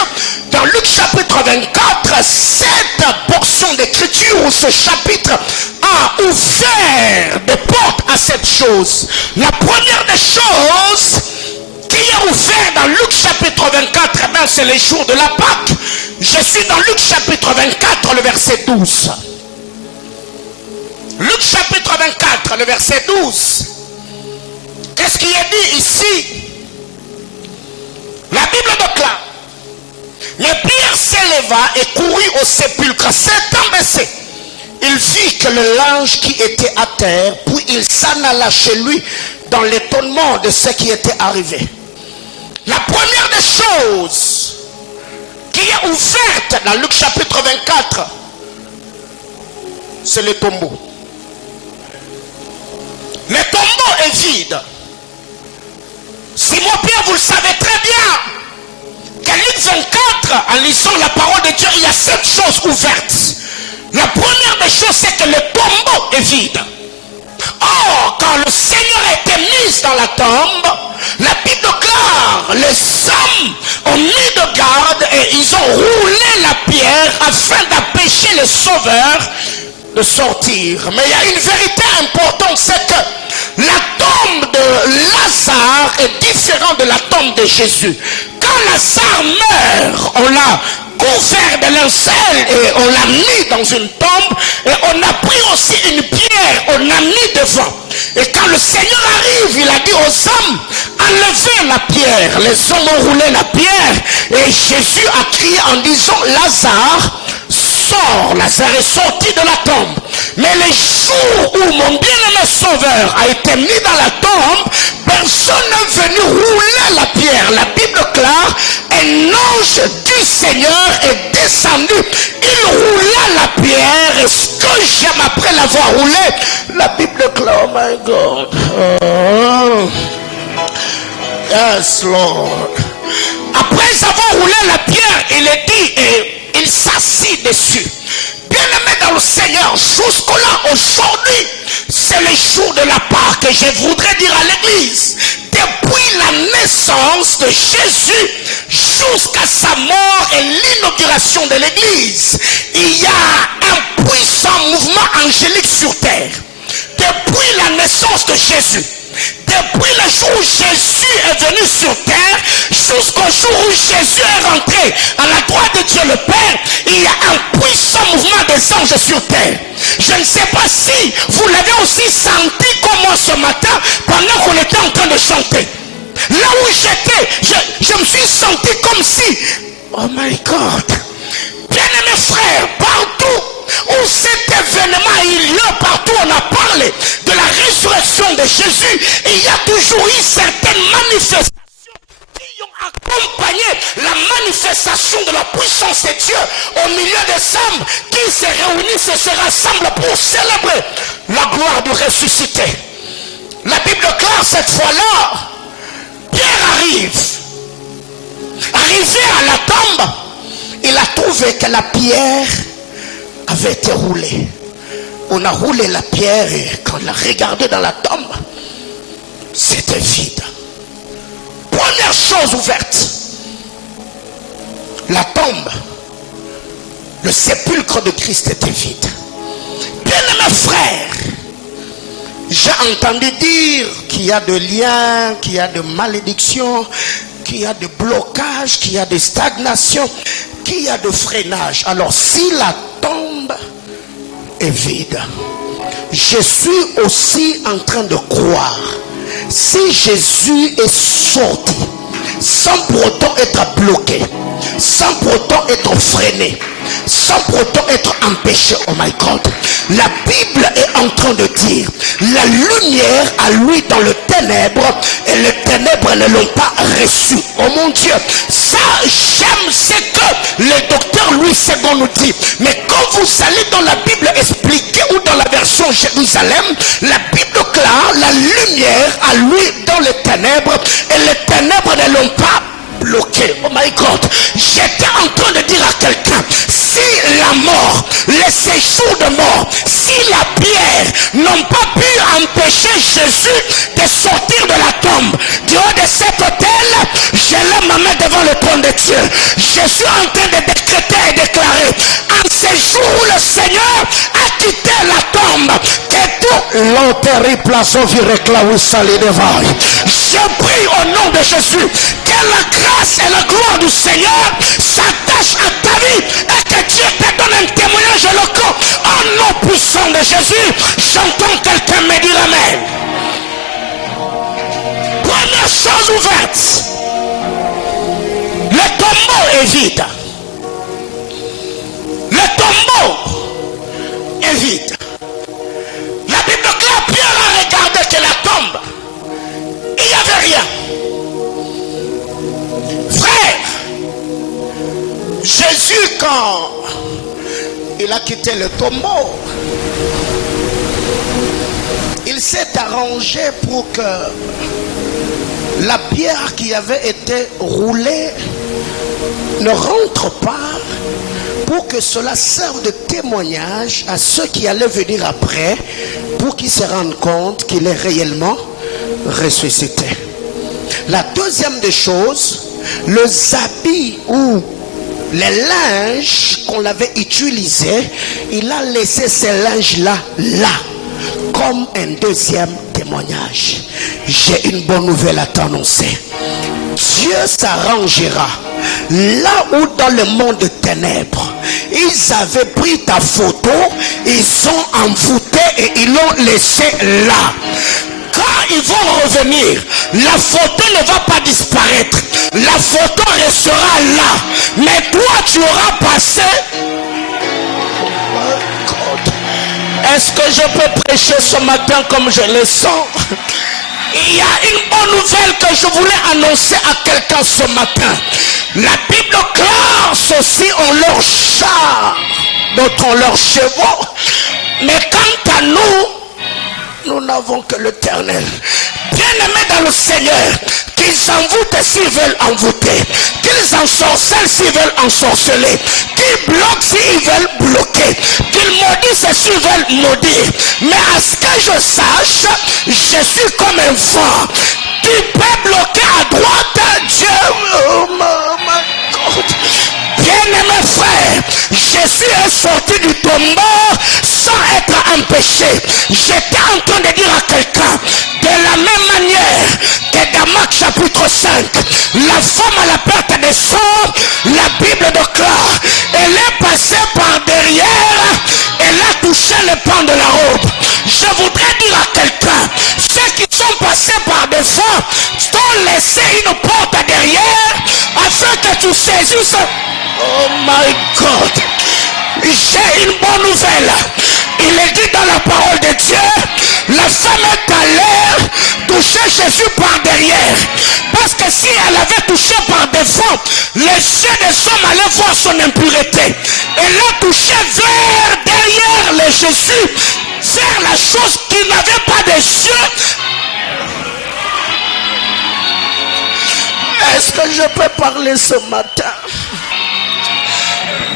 dans Luc chapitre 24, cette portion d'écriture ou ce chapitre a ouvert des portes à cette chose. La première des choses qui est ouvert dans Luc chapitre 24, c'est les jours de la Pâque. Je suis dans Luc chapitre 24, le verset 12. Luc chapitre 24, le verset 12. Qu'est-ce qui est dit ici? La Bible déclare: mais Pierre s'éleva et courut au sépulcre. S'étant baissé, il vit que le linge qui était à terre, puis il s'en alla chez lui dans l'étonnement de ce qui était arrivé. La première des choses qui est ouverte dans Luc chapitre 24, c'est le tombeau. Le tombeau est vide. Simon Pierre, vous le savez très bien, qu'à Luc 24, en lisant la parole de Dieu, il y a 7 choses ouvertes. La première des choses, c'est que le tombeau est vide. Or, quand le Seigneur a été mis dans la tombe, la Bible déclare, les hommes ont mis de garde et ils ont roulé la pierre afin d'empêcher les sauveurs de sortir. Mais il y a une vérité importante, c'est que la tombe de Lazare est différente de la tombe de Jésus. Quand Lazare meurt, on l'a couvert de linceul et on l'a mis dans une tombe, et on a pris aussi une pierre, on l'a mis devant. Et quand le Seigneur arrive, il a dit aux hommes, enlevez la pierre. Les hommes ont roulé la pierre et Jésus a crié en disant, Lazare, sors. Lazare est sorti de la tombe. Mais les jours où mon bien-aimé sauveur a été mis dans la tombe, personne n'est venu rouler la pierre. La Bible déclare, un ange du Seigneur est descendu. Il roula la pierre. Et ce que j'aime après l'avoir roulé, la Bible déclare, oh my God. Oh. Yes, Lord. Après avoir roulé la pierre, il est dit et il s'assit dessus. Bien-aimé dans le Seigneur, jusque-là, aujourd'hui, c'est le jour de la Pâque que je voudrais dire à l'église. Depuis la naissance de Jésus jusqu'à sa mort et l'inauguration de l'église, il y a un puissant mouvement angélique sur terre. Depuis la naissance de Jésus, depuis le jour où Jésus est venu sur terre, jusqu'au jour où Jésus est rentré à la droite de Dieu le Père, il y a un puissant mouvement des anges sur terre. Je ne sais pas si vous l'avez aussi senti comme moi ce matin pendant qu'on était en train de chanter. Là où j'étais, je me suis senti comme si, oh my God, bien-aimés frères, partout où cet événement a eu lieu, partout on a parlé de la résurrection de Jésus, il y a toujours eu certaines manifestations qui ont accompagné la manifestation de la puissance de Dieu au milieu des hommes qui se réunissent et se rassemblent pour célébrer la gloire du ressuscité. La Bible déclare cette fois-là, Pierre arrive. Arrivé à la tombe, il a trouvé que la pierre avait été roulée. On a roulé la pierre et quand on a regardé dans la tombe, c'était vide. Première chose ouverte, la tombe, le sépulcre de Christ était vide. Bien-aimés frères, j'ai entendu dire qu'il y a de liens, qu'il y a de malédictions, qu'il y a de blocages, qu'il y a de stagnation, qu'il y a de freinage. Alors si la tombe est vide, je suis aussi en train de croire, si Jésus est sorti sans pour autant être bloqué, sans pour autant être freiné, sans pour autant être empêché, oh my God, la Bible est en train de dire la lumière a lui dans le ténèbre et les ténèbres ne l'ont pas reçu. Oh mon Dieu, ça j'aime ce que le docteur Louis II nous dit. Mais quand vous allez dans la Bible expliquée ou dans la version Jérusalem, la Bible déclare la lumière a lui dans les ténèbres et les ténèbres ne l'ont pas bloqué. Oh my God, j'étais en train de dire à quelqu'un, si la mort, les séjours de mort, si la pierre n'ont pas pu empêcher Jésus de sortir de la tombe, du haut de cet autel, je lève ma main devant le trône de Dieu. Je suis en train de décréter et déclarer, en ce jour où le Seigneur a quitté la tombe, que tout l'enterri place au vireclaou sali devant. Je prie au nom de Jésus que la grâce et la gloire du Seigneur s'attachent à ta vie et que Dieu te donne un témoignage éloquent. Au nom puissant de Jésus, j'entends quelqu'un me dire amen. Première chose ouverte, le tombeau est vide. Le tombeau est vide. La Bible déclare, Pierre a regardé que la tombe, il n'y avait rien. Frère, Jésus, quand il a quitté le tombeau, il s'est arrangé pour que la pierre qui avait été roulée ne rentre pas, pour que cela serve de témoignage à ceux qui allaient venir après, pour qu'ils se rendent compte qu'il est réellement ressuscité. La deuxième des choses, le habit ou les linges qu'on avait utilisés, il a laissé ces linges-là là, comme un deuxième témoignage. J'ai une bonne nouvelle à t'annoncer. Dieu s'arrangera. Là où dans le monde de ténèbres, ils avaient pris ta photo, ils ont envoûté et ils l'ont laissé là. Quand ils vont revenir, la photo ne va pas disparaître. La photo restera là. Mais toi, tu auras passé. Est-ce que je peux prêcher ce matin comme je le sens? Il y a une bonne nouvelle que je voulais annoncer à quelqu'un ce matin. La Bible déclare, ceux-ci ont leur char, d'autres ont leurs chevaux. Mais quant à nous, nous n'avons que l'Éternel. Bien-aimés dans le Seigneur, qu'il qu'ils envoûtent s'ils veulent envoûter, qu'ils ensorcellent s'ils veulent ensorceler, qu'ils bloquent s'ils veulent bloquer, qu'ils maudissent s'ils veulent maudire. Mais à ce que je sache, je suis comme un vent. Tu peux bloquer à droite, Dieu. Oh my God. Bien-aimé frère, Jésus est sorti du tombeau sans être empêché. J'étais en train de dire à quelqu'un, de la même manière que dans Marc chapitre 5, la femme à la perte des sangs, la Bible déclare, elle est passée par derrière, elle a touché le pan de la robe. Je voudrais dire à quelqu'un, ceux qui sont passés par devant t'ont laissé une porte derrière afin que tu saisisses. Oh my God. J'ai une bonne nouvelle. Il est dit dans la parole de Dieu, la femme est allée toucher Jésus par derrière. Parce que si elle avait touché par devant, les yeux des hommes allaient voir son impureté. Elle a touché vers derrière le Jésus, vers la chose qui n'avait pas de yeux. Est-ce que je peux parler ce matin?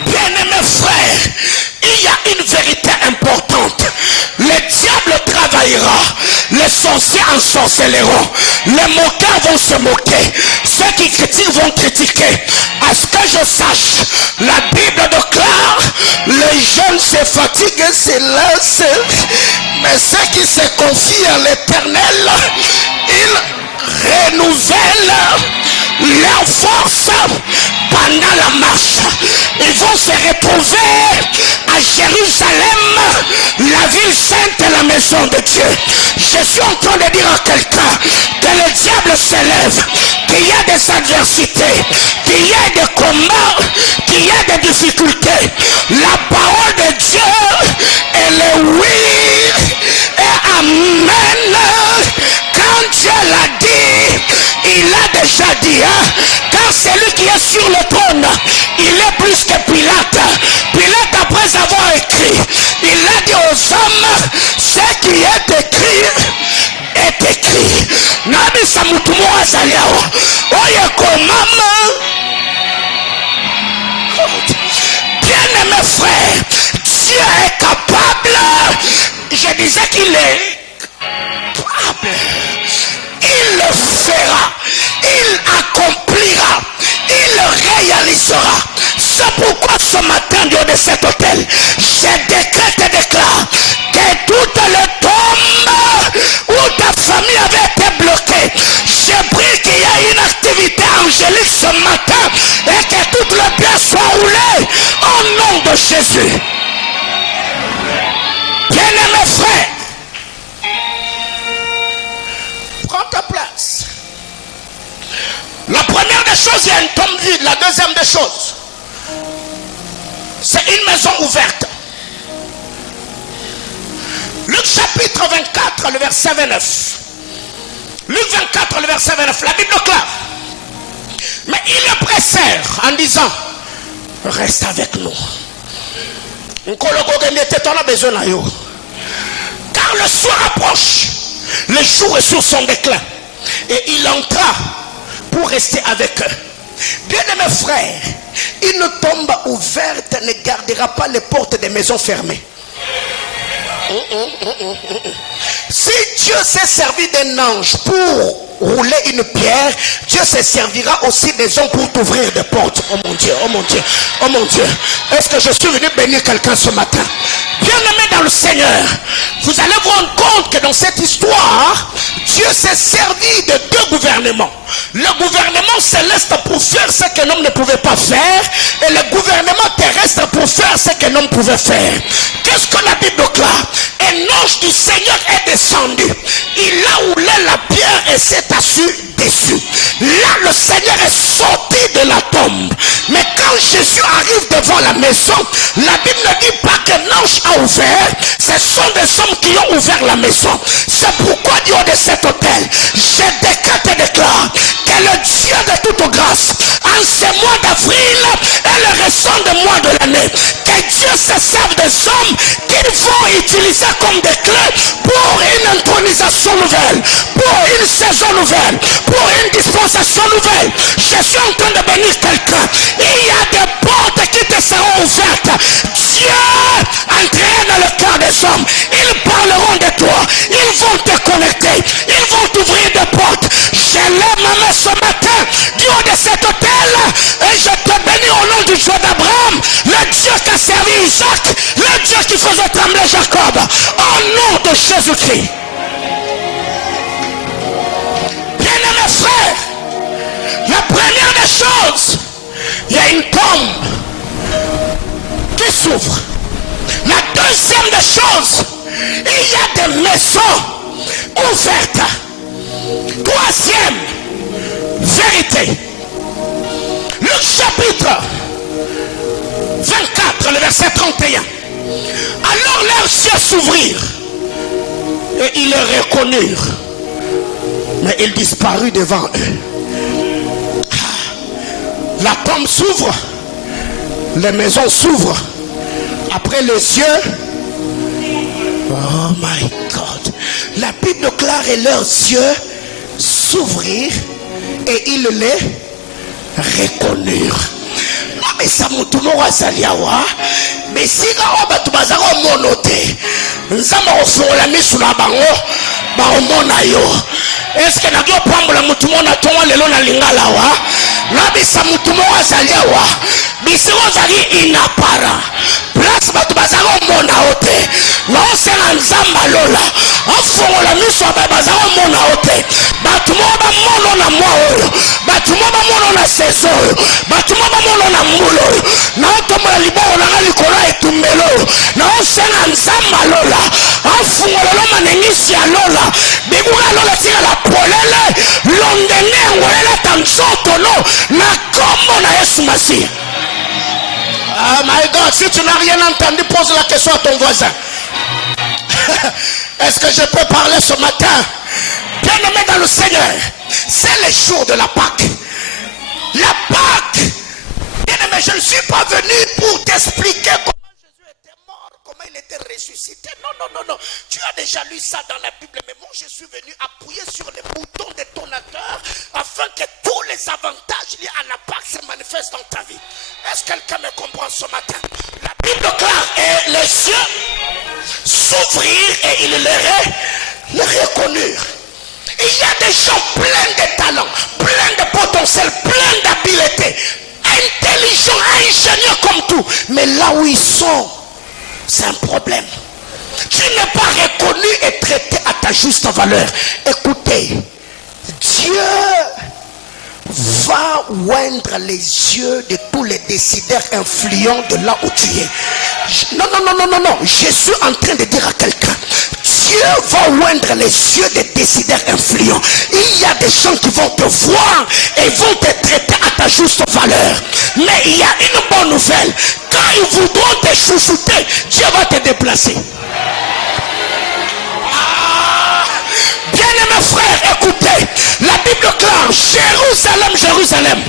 Bien-aimés frères, il y a une vérité importante. Le diable travaillera, les sorciers ensorcelleront, les moqueurs vont se moquer, ceux qui critiquent vont critiquer. À ce que je sache, la Bible déclare, les jeunes se fatiguent, se lassent, mais ceux qui se confient à l'Éternel, ils renouvellent leur force pendant la marche. Ils vont se retrouver à Jérusalem, la ville sainte et la maison de Dieu. Je suis en train de dire à quelqu'un que le diable s'élève, qu'il y a des adversités, qu'il y a des combats, qu'il y a des difficultés. La parole de Dieu, elle est oui et amen. Quand Dieu l'a dit, il a déjà dit, hein? Car celui qui est sur le trône, il est plus que Pilate. Pilate, après avoir écrit, il a dit aux hommes, ce qui est écrit est écrit. Nabi Samutumo Azaliao, oye komama. Bien-aimé frère, Dieu est capable. Je disais qu'il est capable. Il le fera, il accomplira, il réalisera. C'est pourquoi ce matin, Dieu de cet hôtel, je décrète et déclare que toutes les tombes où ta famille avait été bloquée, je prie qu'il y ait une activité angélique ce matin et que toutes les pierres soient roulées au nom de Jésus. Bien-aimé frère, prends ta place. La première des choses, il y a une tombe vide. La deuxième des choses, c'est une maison ouverte. Luc chapitre 24, le verset 29. Luc 24, le verset 29. La Bible déclare. Mais ils le pressèrent en disant, reste avec nous. Car le soir approche. Le jour est sur son déclin. Et il entra pour rester avec eux. Bien-aimés frères, une tombe ouverte ne gardera pas les portes des maisons fermées. Si Dieu s'est servi d'un ange pour rouler une pierre, Dieu se servira aussi des hommes pour t'ouvrir des portes. Oh mon Dieu, oh mon Dieu, oh mon Dieu. Est-ce que je suis venu bénir quelqu'un ce matin? Bien-aimé dans le Seigneur, vous allez vous rendre compte que dans cette histoire, Dieu s'est servi de deux gouvernements. Le gouvernement céleste pour faire ce que l'homme ne pouvait pas faire, et le gouvernement terrestre pour faire ce que l'homme pouvait faire. Qu'est-ce que la Bible déclare? Un ange du Seigneur est descendu. Il a roulé la pierre et s'est assis dessus. Là, le Seigneur est sorti de la tombe. Mais quand Jésus arrive devant la maison, la Bible ne dit pas qu'un ange a ouvert. Ce sont des hommes qui ont ouvert la maison. C'est pourquoi Dieu de cet hôtel, je décrète et déclare que le Dieu de toute grâce, en ce mois d'avril et le restant des mois de l'année, que Dieu se serve des hommes qu'ils vont utiliser comme des clés pour une intronisation nouvelle, pour une saison nouvelle, pour une dispensation nouvelle. Je suis en train de bénir quelqu'un. Il y a des portes qui te seront ouvertes. Dieu entraîne dans le cœur des hommes. Ils parleront de toi. Ils vont te connecter. Ils vont t'ouvrir des portes. Je lève ma main ce matin du haut de cet hôtel et je te bénis au nom du Dieu d'Abraham, le Dieu qui a servi Isaac, le Dieu qui faisait trembler Jacob, au nom de Jésus-Christ. Bien-aimés frères, la première des choses, il y a une tombe qui s'ouvre. La deuxième des choses, il y a des maisons ouvertes. Troisième vérité, Luc chapitre 24, le verset 31. Alors leurs yeux s'ouvrirent et ils le reconnurent, mais il disparut devant eux. La tombe s'ouvre, les maisons s'ouvrent. Après les yeux, oh my God, la Bible déclare et leurs yeux s'ouvrirent et ils les reconnurent. Mais ça m'a tout le monde mais si on a monoté, nous avons la mise sur la bango, est-ce que nous avons prendre la moutoumon à toi le long de la lingala wa? Nabi sa moutoumon à Zaliawa, Bissimo Zali inapara. Place Batubazaro Monaote, Lancer un Zambalola, Enfant la mise sur la Bazaro Monaote, Batumoba Mono na Moyo, Batumoba Mono na Seso, Batumoba Mono na Mulo, Naotoma Liboro na Likola et Tumelo, Lancer un Zambalola, Enfant la Manenisi à Lola, Bigura Lola tire la polele, Londene, Wela Tansoto, na Kombo na Yesu Masi. Ah my God, si tu n'as rien entendu, pose la question à ton voisin. Est-ce que je peux parler ce matin? Bien-aimé dans le Seigneur, c'est le jour de la Pâque. La Pâque, bien-aimé, je ne suis pas venu pour t'expliquer comment Jésus était mort, comment il était ressuscité. Non, non, non, non. Tu as déjà lu ça dans la Bible, mais moi je suis venu appuyer sur les boutons détonateurs afin que tous les avantages liés à la Pâque se manifestent dans ta vie. Est-ce que quelqu'un me comprend ce matin? La Bible déclare et les yeux s'ouvrirent et ils le reconnurent. Il y a des gens pleins de talents, pleins de potentiel, pleins d'habileté, intelligents, ingénieux comme tout. Mais là où ils sont, c'est un problème. Tu n'es pas reconnu et traité à ta juste valeur. Écoutez, Dieu va oindre les yeux de tous les décideurs influents de là où tu es. Non, non, non, non, non, non. Je suis en train de dire à quelqu'un, Dieu va oindre les yeux des décideurs influents. Il y a des gens qui vont te voir et vont te traiter à ta juste valeur. Mais il y a une bonne nouvelle. Quand ils voudront te chouchouter, Dieu va te déplacer. Bien-aimés frères, écoutez, la Bible déclare, Jérusalem, Jérusalem,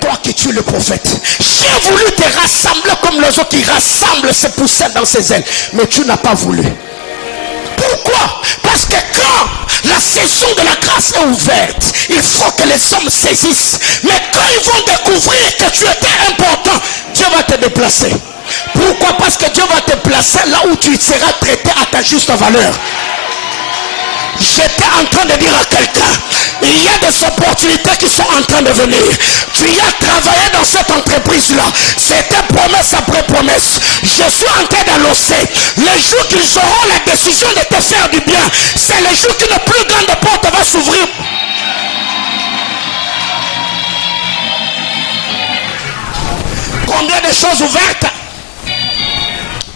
toi qui tu es le prophète, j'ai voulu te rassembler comme les autres qui rassemblent ses poussins dans ses ailes, mais tu n'as pas voulu. Pourquoi? Parce que quand la saison de la grâce est ouverte, il faut que les hommes saisissent. Mais quand ils vont découvrir que tu étais important, Dieu va te déplacer. Pourquoi? Parce que Dieu va te placer là où tu seras traité à ta juste valeur. J'étais en train de dire à quelqu'un, il y a des opportunités qui sont en train de venir. Tu y as travaillé dans cette entreprise-là. C'était promesse après promesse. Je suis en train d'annoncer, les jours qu'ils auront la décision de te faire du bien, c'est les jours qu'une plus grande porte va s'ouvrir. Combien de choses ouvertes?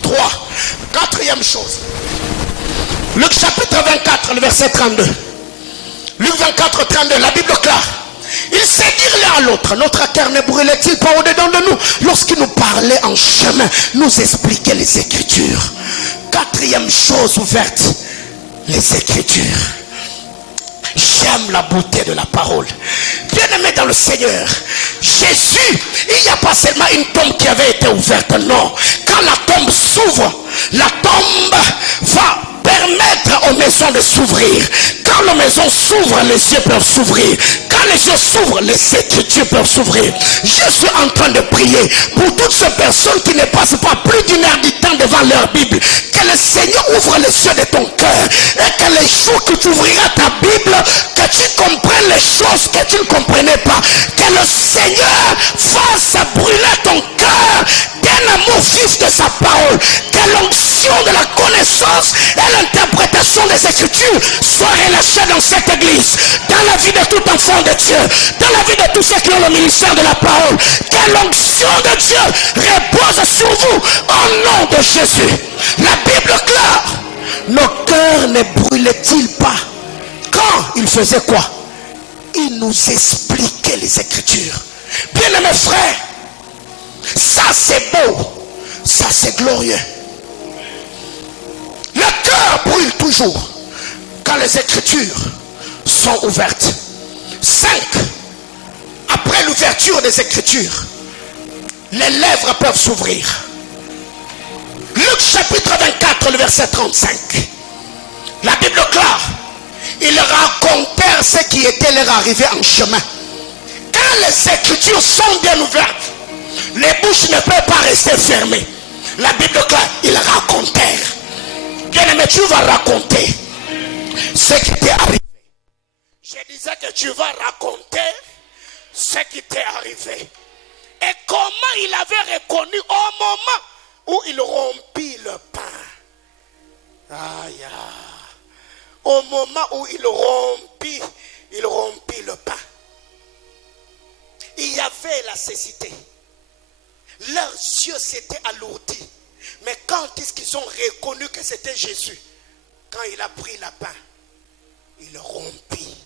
3. Quatrième chose. Luc chapitre 24, le verset 32. Luc 24, 32, la Bible déclare. Ils se dirent l'un à l'autre, notre cœur ne brûlait-il pas au-dedans de nous lorsqu'il nous parlait en chemin, nous expliquait les Écritures. Quatrième chose ouverte, les Écritures. J'aime la beauté de la parole. Bien-aimé dans le Seigneur, Jésus, il n'y a pas seulement une tombe qui avait été ouverte, non. Quand la tombe s'ouvre, la tombe va permettre aux maisons de s'ouvrir. Quand Quand la maison s'ouvre, les yeux peuvent s'ouvrir. Quand les yeux s'ouvrent, les écritures peuvent s'ouvrir. Je suis en train de prier pour toutes ces personnes qui ne passent pas plus d'une heure du temps devant leur Bible. Que le Seigneur ouvre les yeux de ton cœur. Et que les jours que tu ouvriras ta Bible, que tu comprennes les choses que tu ne comprenais pas. Que le Seigneur fasse brûler ton cœur d'un amour vif de sa parole. Que l'onction de la connaissance et l'interprétation des Écritures soit relâchée dans cette église, dans la vie de tout enfant de Dieu, dans la vie de tous ceux qui ont le ministère de la parole. Que l'onction de Dieu repose sur vous au nom de Jésus. La Bible claire. Nos cœurs ne brûlaient-ils pas quand il faisait quoi? Il nous expliquait les Écritures. Bien-aimés frères, ça c'est beau, ça c'est glorieux. Le cœur brûle toujours quand les Écritures sont ouvertes. 5. Après l'ouverture des Écritures, les lèvres peuvent s'ouvrir. Luc chapitre 24, le verset 35. La Bible claire. Ils racontèrent ce qui était leur arrivé en chemin. Quand les Écritures sont bien ouvertes, les bouches ne peuvent pas rester fermées. La Bible claire, ils racontèrent. Bien-aimé, tu vas raconter ce qui t'est arrivé. Je disais que tu vas raconter ce qui t'est arrivé. Et comment il avait reconnu au moment où il rompit le pain. Aïe, aïe. Au moment où il rompit le pain. Il y avait la cécité. Leurs yeux s'étaient alourdis. Mais quand est-ce qu'ils ont reconnu que c'était Jésus? Quand il a pris le pain, il rompit.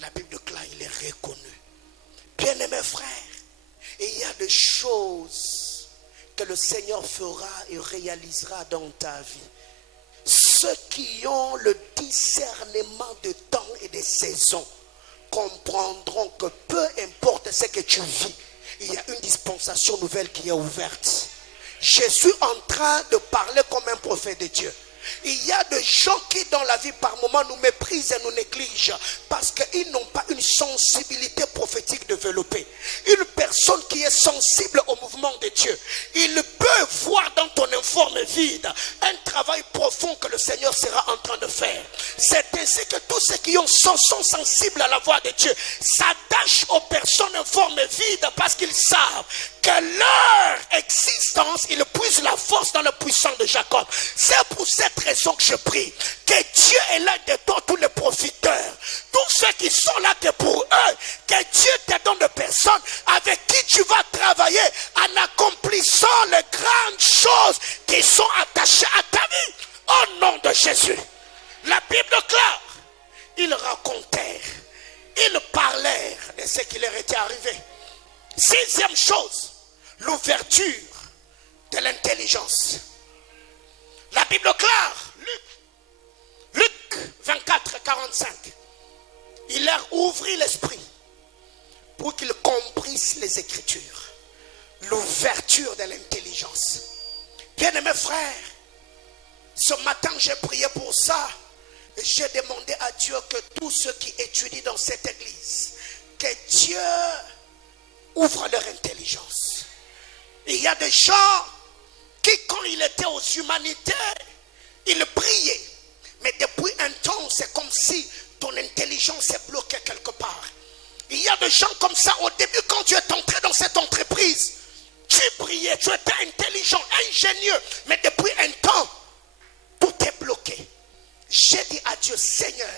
La Bible claire, il est reconnu. Bien-aimés frères, il y a des choses que le Seigneur fera et réalisera dans ta vie. Ceux qui ont le discernement de temps et de saisons comprendront que peu importe ce que tu vis, il y a une dispensation nouvelle qui est ouverte. Je suis en train de parler comme un prophète de Dieu. Il y a des gens qui dans la vie par moments nous méprisent et nous négligent parce qu'ils n'ont pas une sensibilité prophétique développée. Une personne qui est sensible au mouvement de Dieu, il peut voir dans ton informe vide un travail profond que le Seigneur sera en train de faire. C'est ainsi que tous ceux qui sont sensibles à la voix de Dieu s'attachent aux personnes informes vides parce qu'ils savent que leur existence, ils puisent la force dans le puissant de Jacob. C'est pour cette raison que je prie que Dieu est là de tous les profiteurs, tous ceux qui sont là que pour eux, que Dieu te donne des personnes avec qui tu vas travailler en accomplissant les grandes choses qui sont attachées à ta vie au nom de Jésus. La Bible claire, ils racontèrent, ils parlèrent de ce qui leur était arrivé. 6e chose, l'ouverture de l'intelligence. La Bible claire, Luc 24, 45. Il leur ouvrit l'esprit pour qu'ils comprissent les Écritures. L'ouverture de l'intelligence. Bien-aimés frères, ce matin j'ai prié pour ça. Et j'ai demandé à Dieu que tous ceux qui étudient dans cette église, que Dieu ouvre leur intelligence. Il y a des gens qui, quand il était aux humanitaires, ils priaient. Mais depuis un temps, c'est comme si ton intelligence est bloquée quelque part. Il y a des gens comme ça, au début, quand tu es entré dans cette entreprise, tu priais, tu étais intelligent, ingénieux. Mais depuis un temps, tout est bloqué. J'ai dit à Dieu, Seigneur,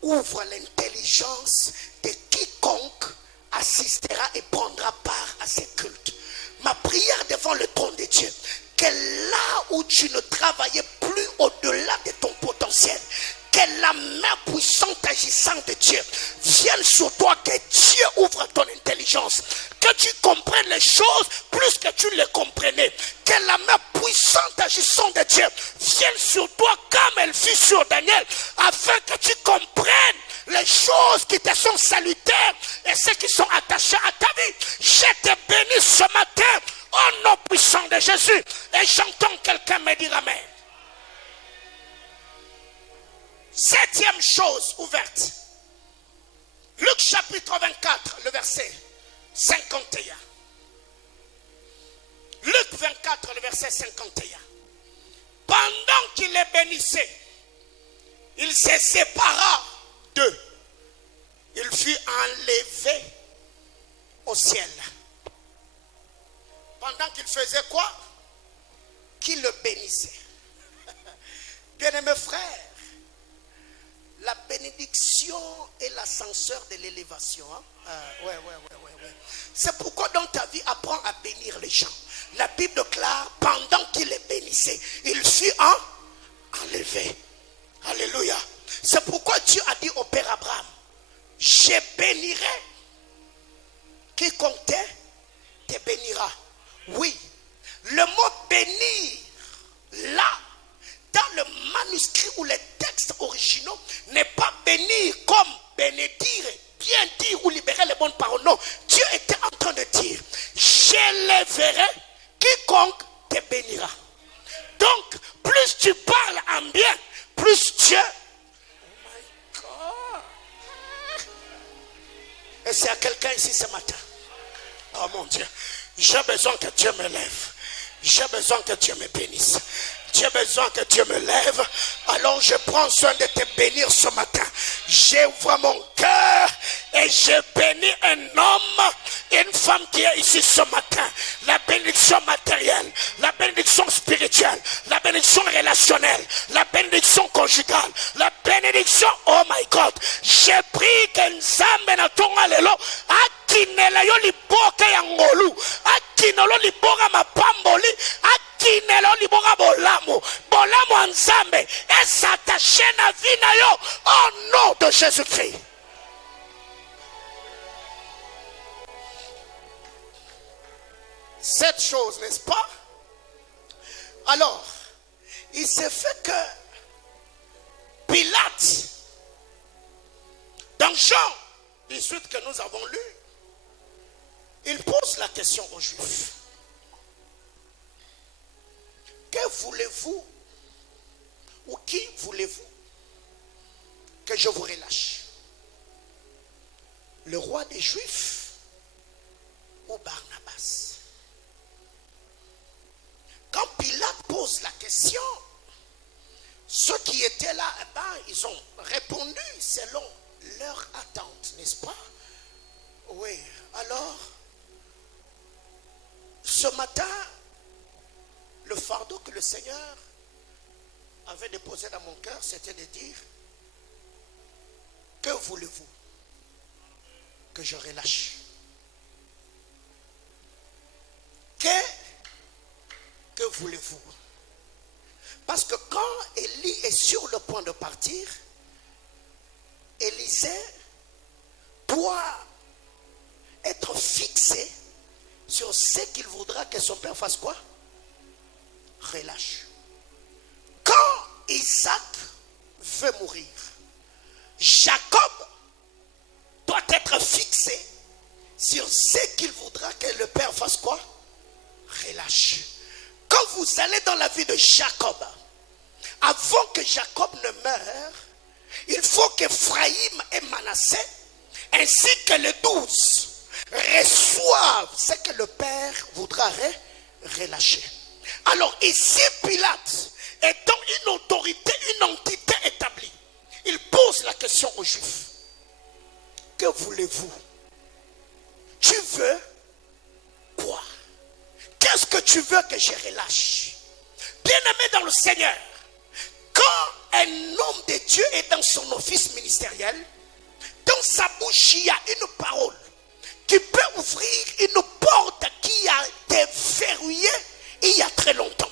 ouvre l'intelligence de quiconque assistera et prendra part à ces cultes. Ma prière devant le trône de Dieu, que là où tu ne travaillais plus au-delà de ton potentiel, que la main puissante agissante de Dieu vienne sur toi, que Dieu ouvre ton intelligence, que tu comprennes les choses plus que tu les comprenais, que la main puissante agissante de Dieu vienne sur toi comme elle fut sur Daniel, afin que tu comprennes les choses qui te sont salutaires et ceux qui sont attachés à ta vie. Je te bénis ce matin au nom puissant de Jésus, et j'entends quelqu'un me dire amen. Septième chose ouverte. Luc chapitre 24, le verset 51. Luc 24, le verset 51. Pendant qu'il les bénissait, il se sépara d'eux. Il fut enlevé au ciel. Pendant qu'il faisait quoi? Qu'il le bénissait. Bien-aimés frères, la bénédiction est l'ascenseur de l'élévation. Ouais. C'est pourquoi dans ta vie, apprends à bénir les gens. La Bible déclare, pendant qu'il les bénissait, il fut enlevé. Alléluia. C'est pourquoi Dieu a dit au Père Abraham, je bénirai quiconque te bénira. Oui, le mot bénir, là, dans le manuscrit ou les textes originaux, n'est pas bénir comme bénédire, bien dire ou libérer les bonnes paroles. Non, Dieu était en train de dire, j'élèverai quiconque te bénira. Donc, plus tu parles en bien, plus Dieu... Oh my God. Et c'est à quelqu'un ici ce matin. Oh mon Dieu, j'ai besoin que Dieu me lève. J'ai besoin que Dieu me bénisse. J'ai besoin que Dieu me lève. Alors je prends soin de te bénir ce matin. J'ouvre mon cœur et je bénis un homme et une femme qui est ici ce matin. La bénédiction matérielle, la bénédiction spirituelle, la bénédiction relationnelle, la bénédiction conjugale, la bénédiction, oh my God. J'ai pris que Nzambe na tonga lelo akinela yo liboka ya ngolu, akinelo liboka mapamboli, akinelo liboka bolamo, bolamo Nzambe et s'attacher na vie na yo au nom de Jésus-Christ. Cette chose, n'est-ce pas? Alors, il s'est fait que Pilate, dans Jean 18 que nous avons lu, il pose la question aux Juifs. Que voulez-vous ou qui voulez-vous que je vous relâche? Le roi des Juifs ou Barnabas? Quand Pilate pose la question, ceux qui étaient là, ils ont répondu selon leur attente, n'est-ce pas? Oui, alors, ce matin, le fardeau que le Seigneur avait déposé dans mon cœur, c'était de dire, que voulez-vous que je relâche? Que voulez-vous? Parce que quand Élie est sur le point de partir, Élisée doit être fixé sur ce qu'il voudra que son père fasse quoi? Relâche. Quand Isaac veut mourir, Jacob doit être fixé sur ce qu'il voudra que le père fasse quoi? Relâche. Quand vous allez dans la vie de Jacob, avant que Jacob ne meure, il faut qu'Ephraïm et Manassé, ainsi que les 12, reçoivent ce que le père voudra relâcher. Alors ici, Pilate, étant une autorité, une entité établie, il pose la question aux Juifs. Que voulez-vous? Tu veux quoi? Qu'est-ce que tu veux que je relâche? Bien-aimé dans le Seigneur, quand un homme de Dieu est dans son office ministériel, dans sa bouche, il y a une parole qui peut ouvrir une porte qui a été verrouillée il y a très longtemps.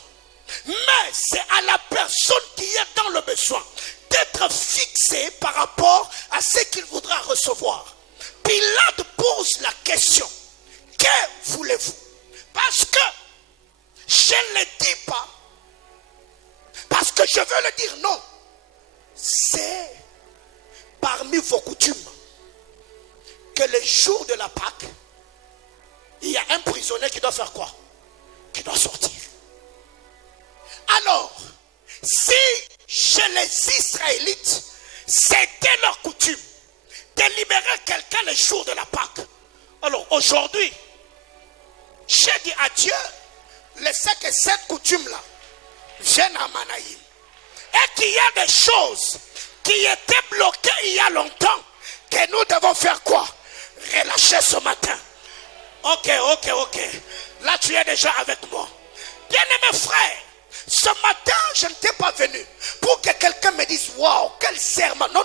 Mais c'est à la personne qui est dans le besoin d'être fixée par rapport à ce qu'il voudra recevoir. Pilate pose la question. Que voulez-vous? Parce que je ne le dis pas. Parce que je veux le dire, non. C'est parmi vos coutumes que le jour de la Pâque, il y a un prisonnier qui doit faire quoi? Qui doit sortir. Alors, si chez les Israélites, C'était leur coutume de libérer quelqu'un le jour de la Pâque. Alors aujourd'hui, j'ai dit à Dieu, laissez que cette coutume-là vienne à Manaïm. Et qu'il y a des choses qui étaient bloquées il y a longtemps, que nous devons faire quoi? Relâcher ce matin. Ok. Là, tu es déjà avec moi. Bien-aimés frères, ce matin, je ne t'ai pas venu pour que quelqu'un me dise, waouh, quel serment. Non.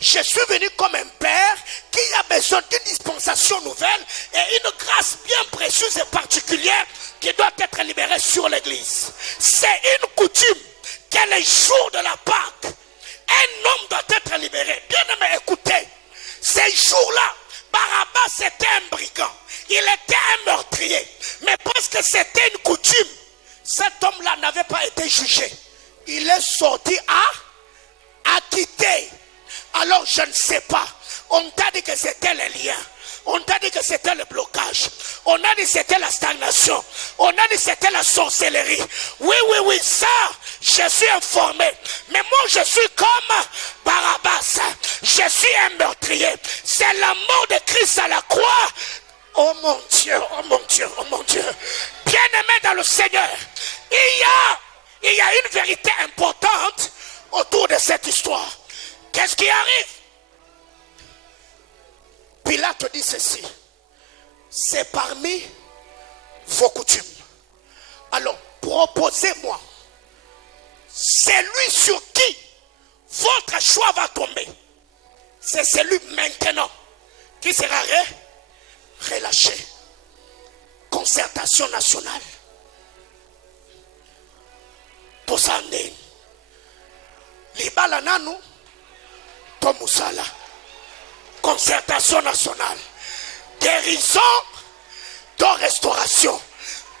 Je suis venu comme un père qui a besoin d'une dispensation nouvelle et une grâce bien précieuse et particulière qui doit être libérée sur l'église. C'est une coutume que les jours de la Pâque, un homme doit être libéré. Bien-aimés, écoutez, ces jours-là, Barabbas était un brigand, il était un meurtrier, mais parce que c'était une coutume, cet homme-là n'avait pas été jugé. Il est sorti acquitté. Alors je ne sais pas, on t'a dit que c'était les liens, on t'a dit que c'était le blocage, on a dit que c'était la stagnation, on a dit que c'était la sorcellerie. Oui, ça, je suis informé. Mais moi, je suis comme Barabbas. Je suis un meurtrier. C'est la mort de Christ à la croix. Oh mon Dieu. Bien-aimé dans le Seigneur, il y a une vérité importante autour de cette histoire. Qu'est-ce qui arrive? Pilate dit ceci. C'est parmi vos coutumes. Alors, proposez-moi celui sur qui votre choix va tomber. C'est celui maintenant qui sera relâché. Concertation nationale. Tosande. Libala nanu. Tomusala. Concertation nationale. Guérison de restauration.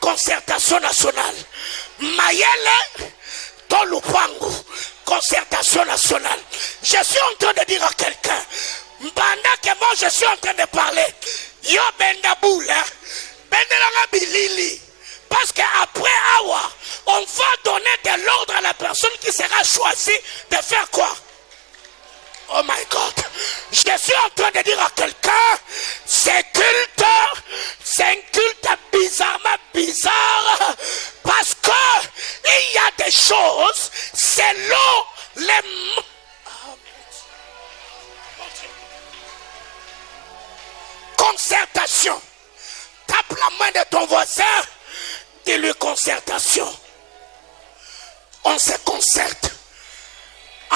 Concertation nationale. Mayele dans le pango. Concertation nationale. Je suis en train de dire à quelqu'un, pendant que moi je suis en train de parler, yo bendaboula, bendelanga bilili. Parce qu'après Awa, on va donner de l'ordre à la personne qui sera choisie de faire quoi? Oh my God. Je suis en train de dire à quelqu'un, c'est un culte bizarrement bizarre. Parce que il y a des choses selon les... Concertation. Tape la main de ton voisin, dis-lui concertation. On se concerte.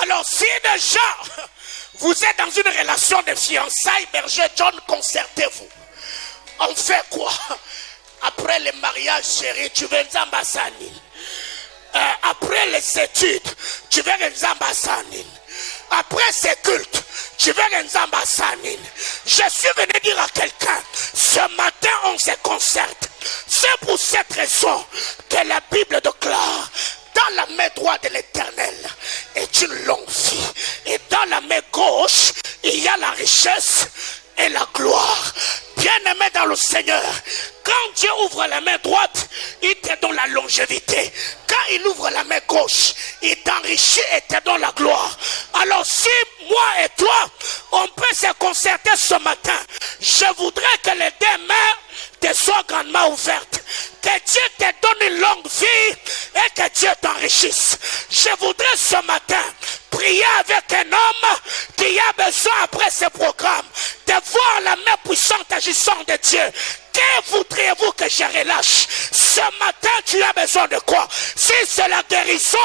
Alors si déjà vous êtes dans une relation de fiançailles, berger John, concertez-vous. On fait quoi? Après le mariage, chérie, tu veux Nzambassani. Après les études, tu veux Nzambassani. Après ces cultes, tu veux Nzambassani. Je suis venu dire à quelqu'un, ce matin on se concerte. C'est pour cette raison que la Bible déclare, dans la main droite de l'Éternel est une longue vie. Et dans la main gauche, il y a la richesse et la gloire. Bien-aimé dans le Seigneur, quand Dieu ouvre la main droite, il te donne la longévité. Quand il ouvre la main gauche, il t'enrichit et te donne la gloire. Alors si moi et toi, on peut se concerter ce matin, je voudrais que les deux mains te soient grandement ouvertes. Que Dieu te donne une longue vie et que Dieu t'enrichisse. Je voudrais ce matin prier avec un homme qui a besoin après ce programme de voir la main puissante agissante de Dieu. Que voudriez-vous que je relâche? Ce matin, tu as besoin de quoi? Si c'est la guérison,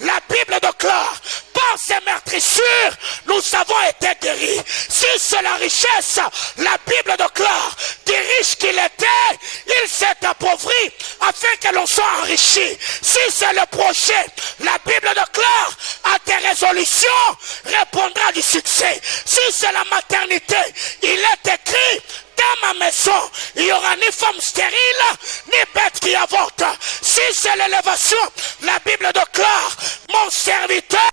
la Bible déclare, par ses meurtrissures, nous avons été guéris. Si c'est la richesse, la Bible déclare, des riches qu'il était, il s'est appauvri afin que l'on soit enrichi. Si c'est le projet, la Bible déclare, à tes résolutions, répondra du succès. Si c'est la maternité, il est écrit, dans ma maison, il n'y aura ni femme stérile, ni bête qui avorte. Si c'est l'élévation, la Bible déclare, mon serviteur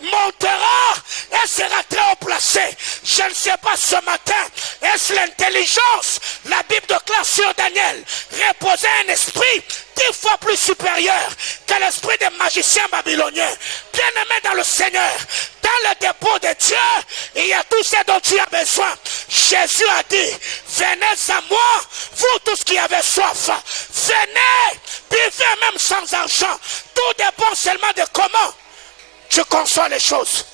montera et sera très haut placé. Je ne sais pas ce matin, est-ce l'intelligence? La Bible déclare sur Daniel, reposer un esprit 10 fois plus supérieur que l'esprit des magiciens babyloniens. Bien-aimés dans le Seigneur, dans le dépôt de Dieu, il y a tout ce dont tu as besoin. Jésus a dit, venez à moi, vous tous qui avez soif. Venez, buvez même sans argent. Tout dépend seulement de comment tu conçois les choses.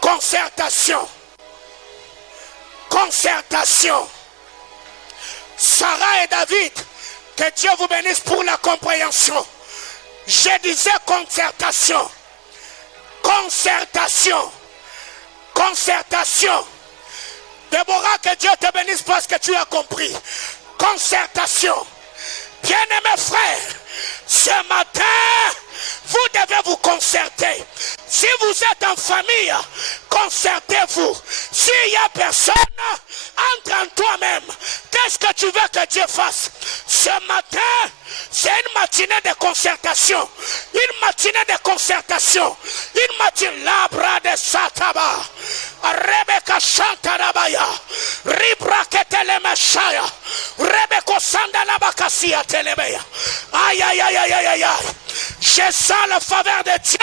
Concertation. Concertation. Sarah et David, que Dieu vous bénisse pour la compréhension. Je disais concertation. Concertation. Concertation. Déborah, que Dieu te bénisse parce que tu as compris. Concertation. Bien-aimés frères, ce matin, vous devez vous concerter. Si vous êtes en famille, concertez-vous. S'il n'y a personne, entre en toi-même. Qu'est-ce que tu veux que Dieu fasse? Ce matin, c'est une matinée de concertation. Une matinée de concertation. Une matinée labra de Sataba. Rebecca Chantarabaya. Ribra Ketelemeshaya. Rebecca Sandalabakasia Telebeya. Aïe, aïe, aïe, aïe, aïe, aïe. Je sens la faveur de Dieu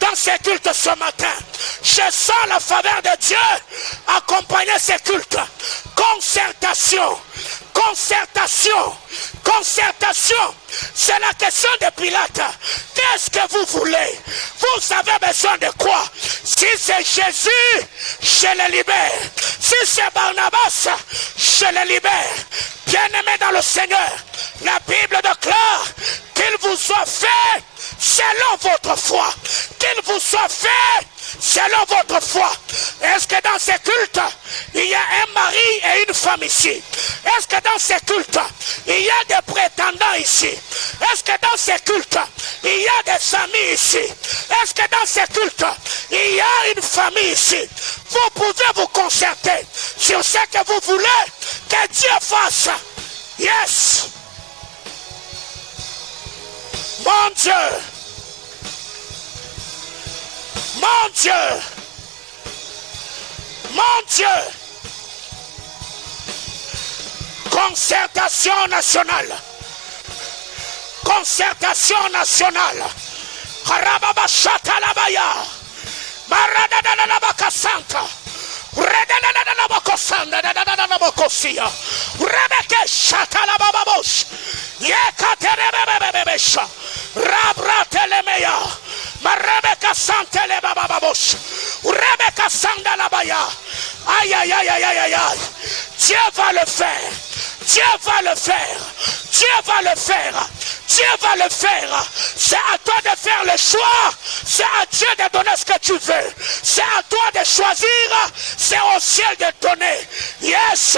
dans ces cultes ce matin. Je sens la faveur de Dieu accompagner ces cultes. Concertation. Concertation. Concertation. C'est la question de Pilate. Qu'est-ce que vous voulez? Vous avez besoin de quoi? Si c'est Jésus, je le libère. Si c'est Barnabas, je le libère. Bien-aimés dans le Seigneur, la Bible déclare qu'il vous soit fait selon votre foi. Qu'il vous soit fait selon votre foi. Est-ce que dans ces cultes, il y a un mari et une femme ici? Est-ce que dans ces cultes, il y a des prétendants ici? Est-ce que dans ces cultes, il y a des amis ici? Est-ce que dans ces cultes, il y a une famille ici? Vous pouvez vous concerter sur ce que vous voulez que Dieu fasse. Yes! Mon Dieu! Mon Dieu! Mon Dieu! Concertation nationale. Concertation nationale. Harababa Shatalabaya. Maradadadabaka Santa. Redadadadabaka Santa. Dadadadabaka Sia. Rebeke Shatalababosh. Yekaterebebebebesha. Rabratelemea. Marebeka Santele Bababosh. Rebeka Sandalabaya. Aïe aïe aïe aïe aïe aïe. Dieu va le faire. Dieu va le faire. Dieu va le faire. Dieu va le faire. C'est à toi de faire le choix. C'est à Dieu de donner ce que tu veux. C'est à toi de choisir. C'est au ciel de donner. Yes.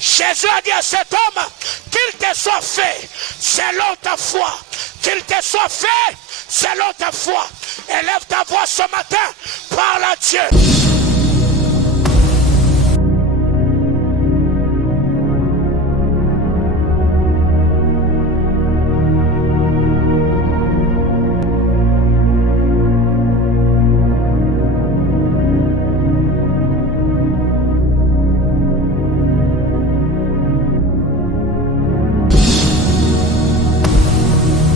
Jésus a dit à cet homme qu'il te soit fait selon ta foi. Qu'il te soit fait selon ta foi. Élève ta voix ce matin. Parle à Dieu.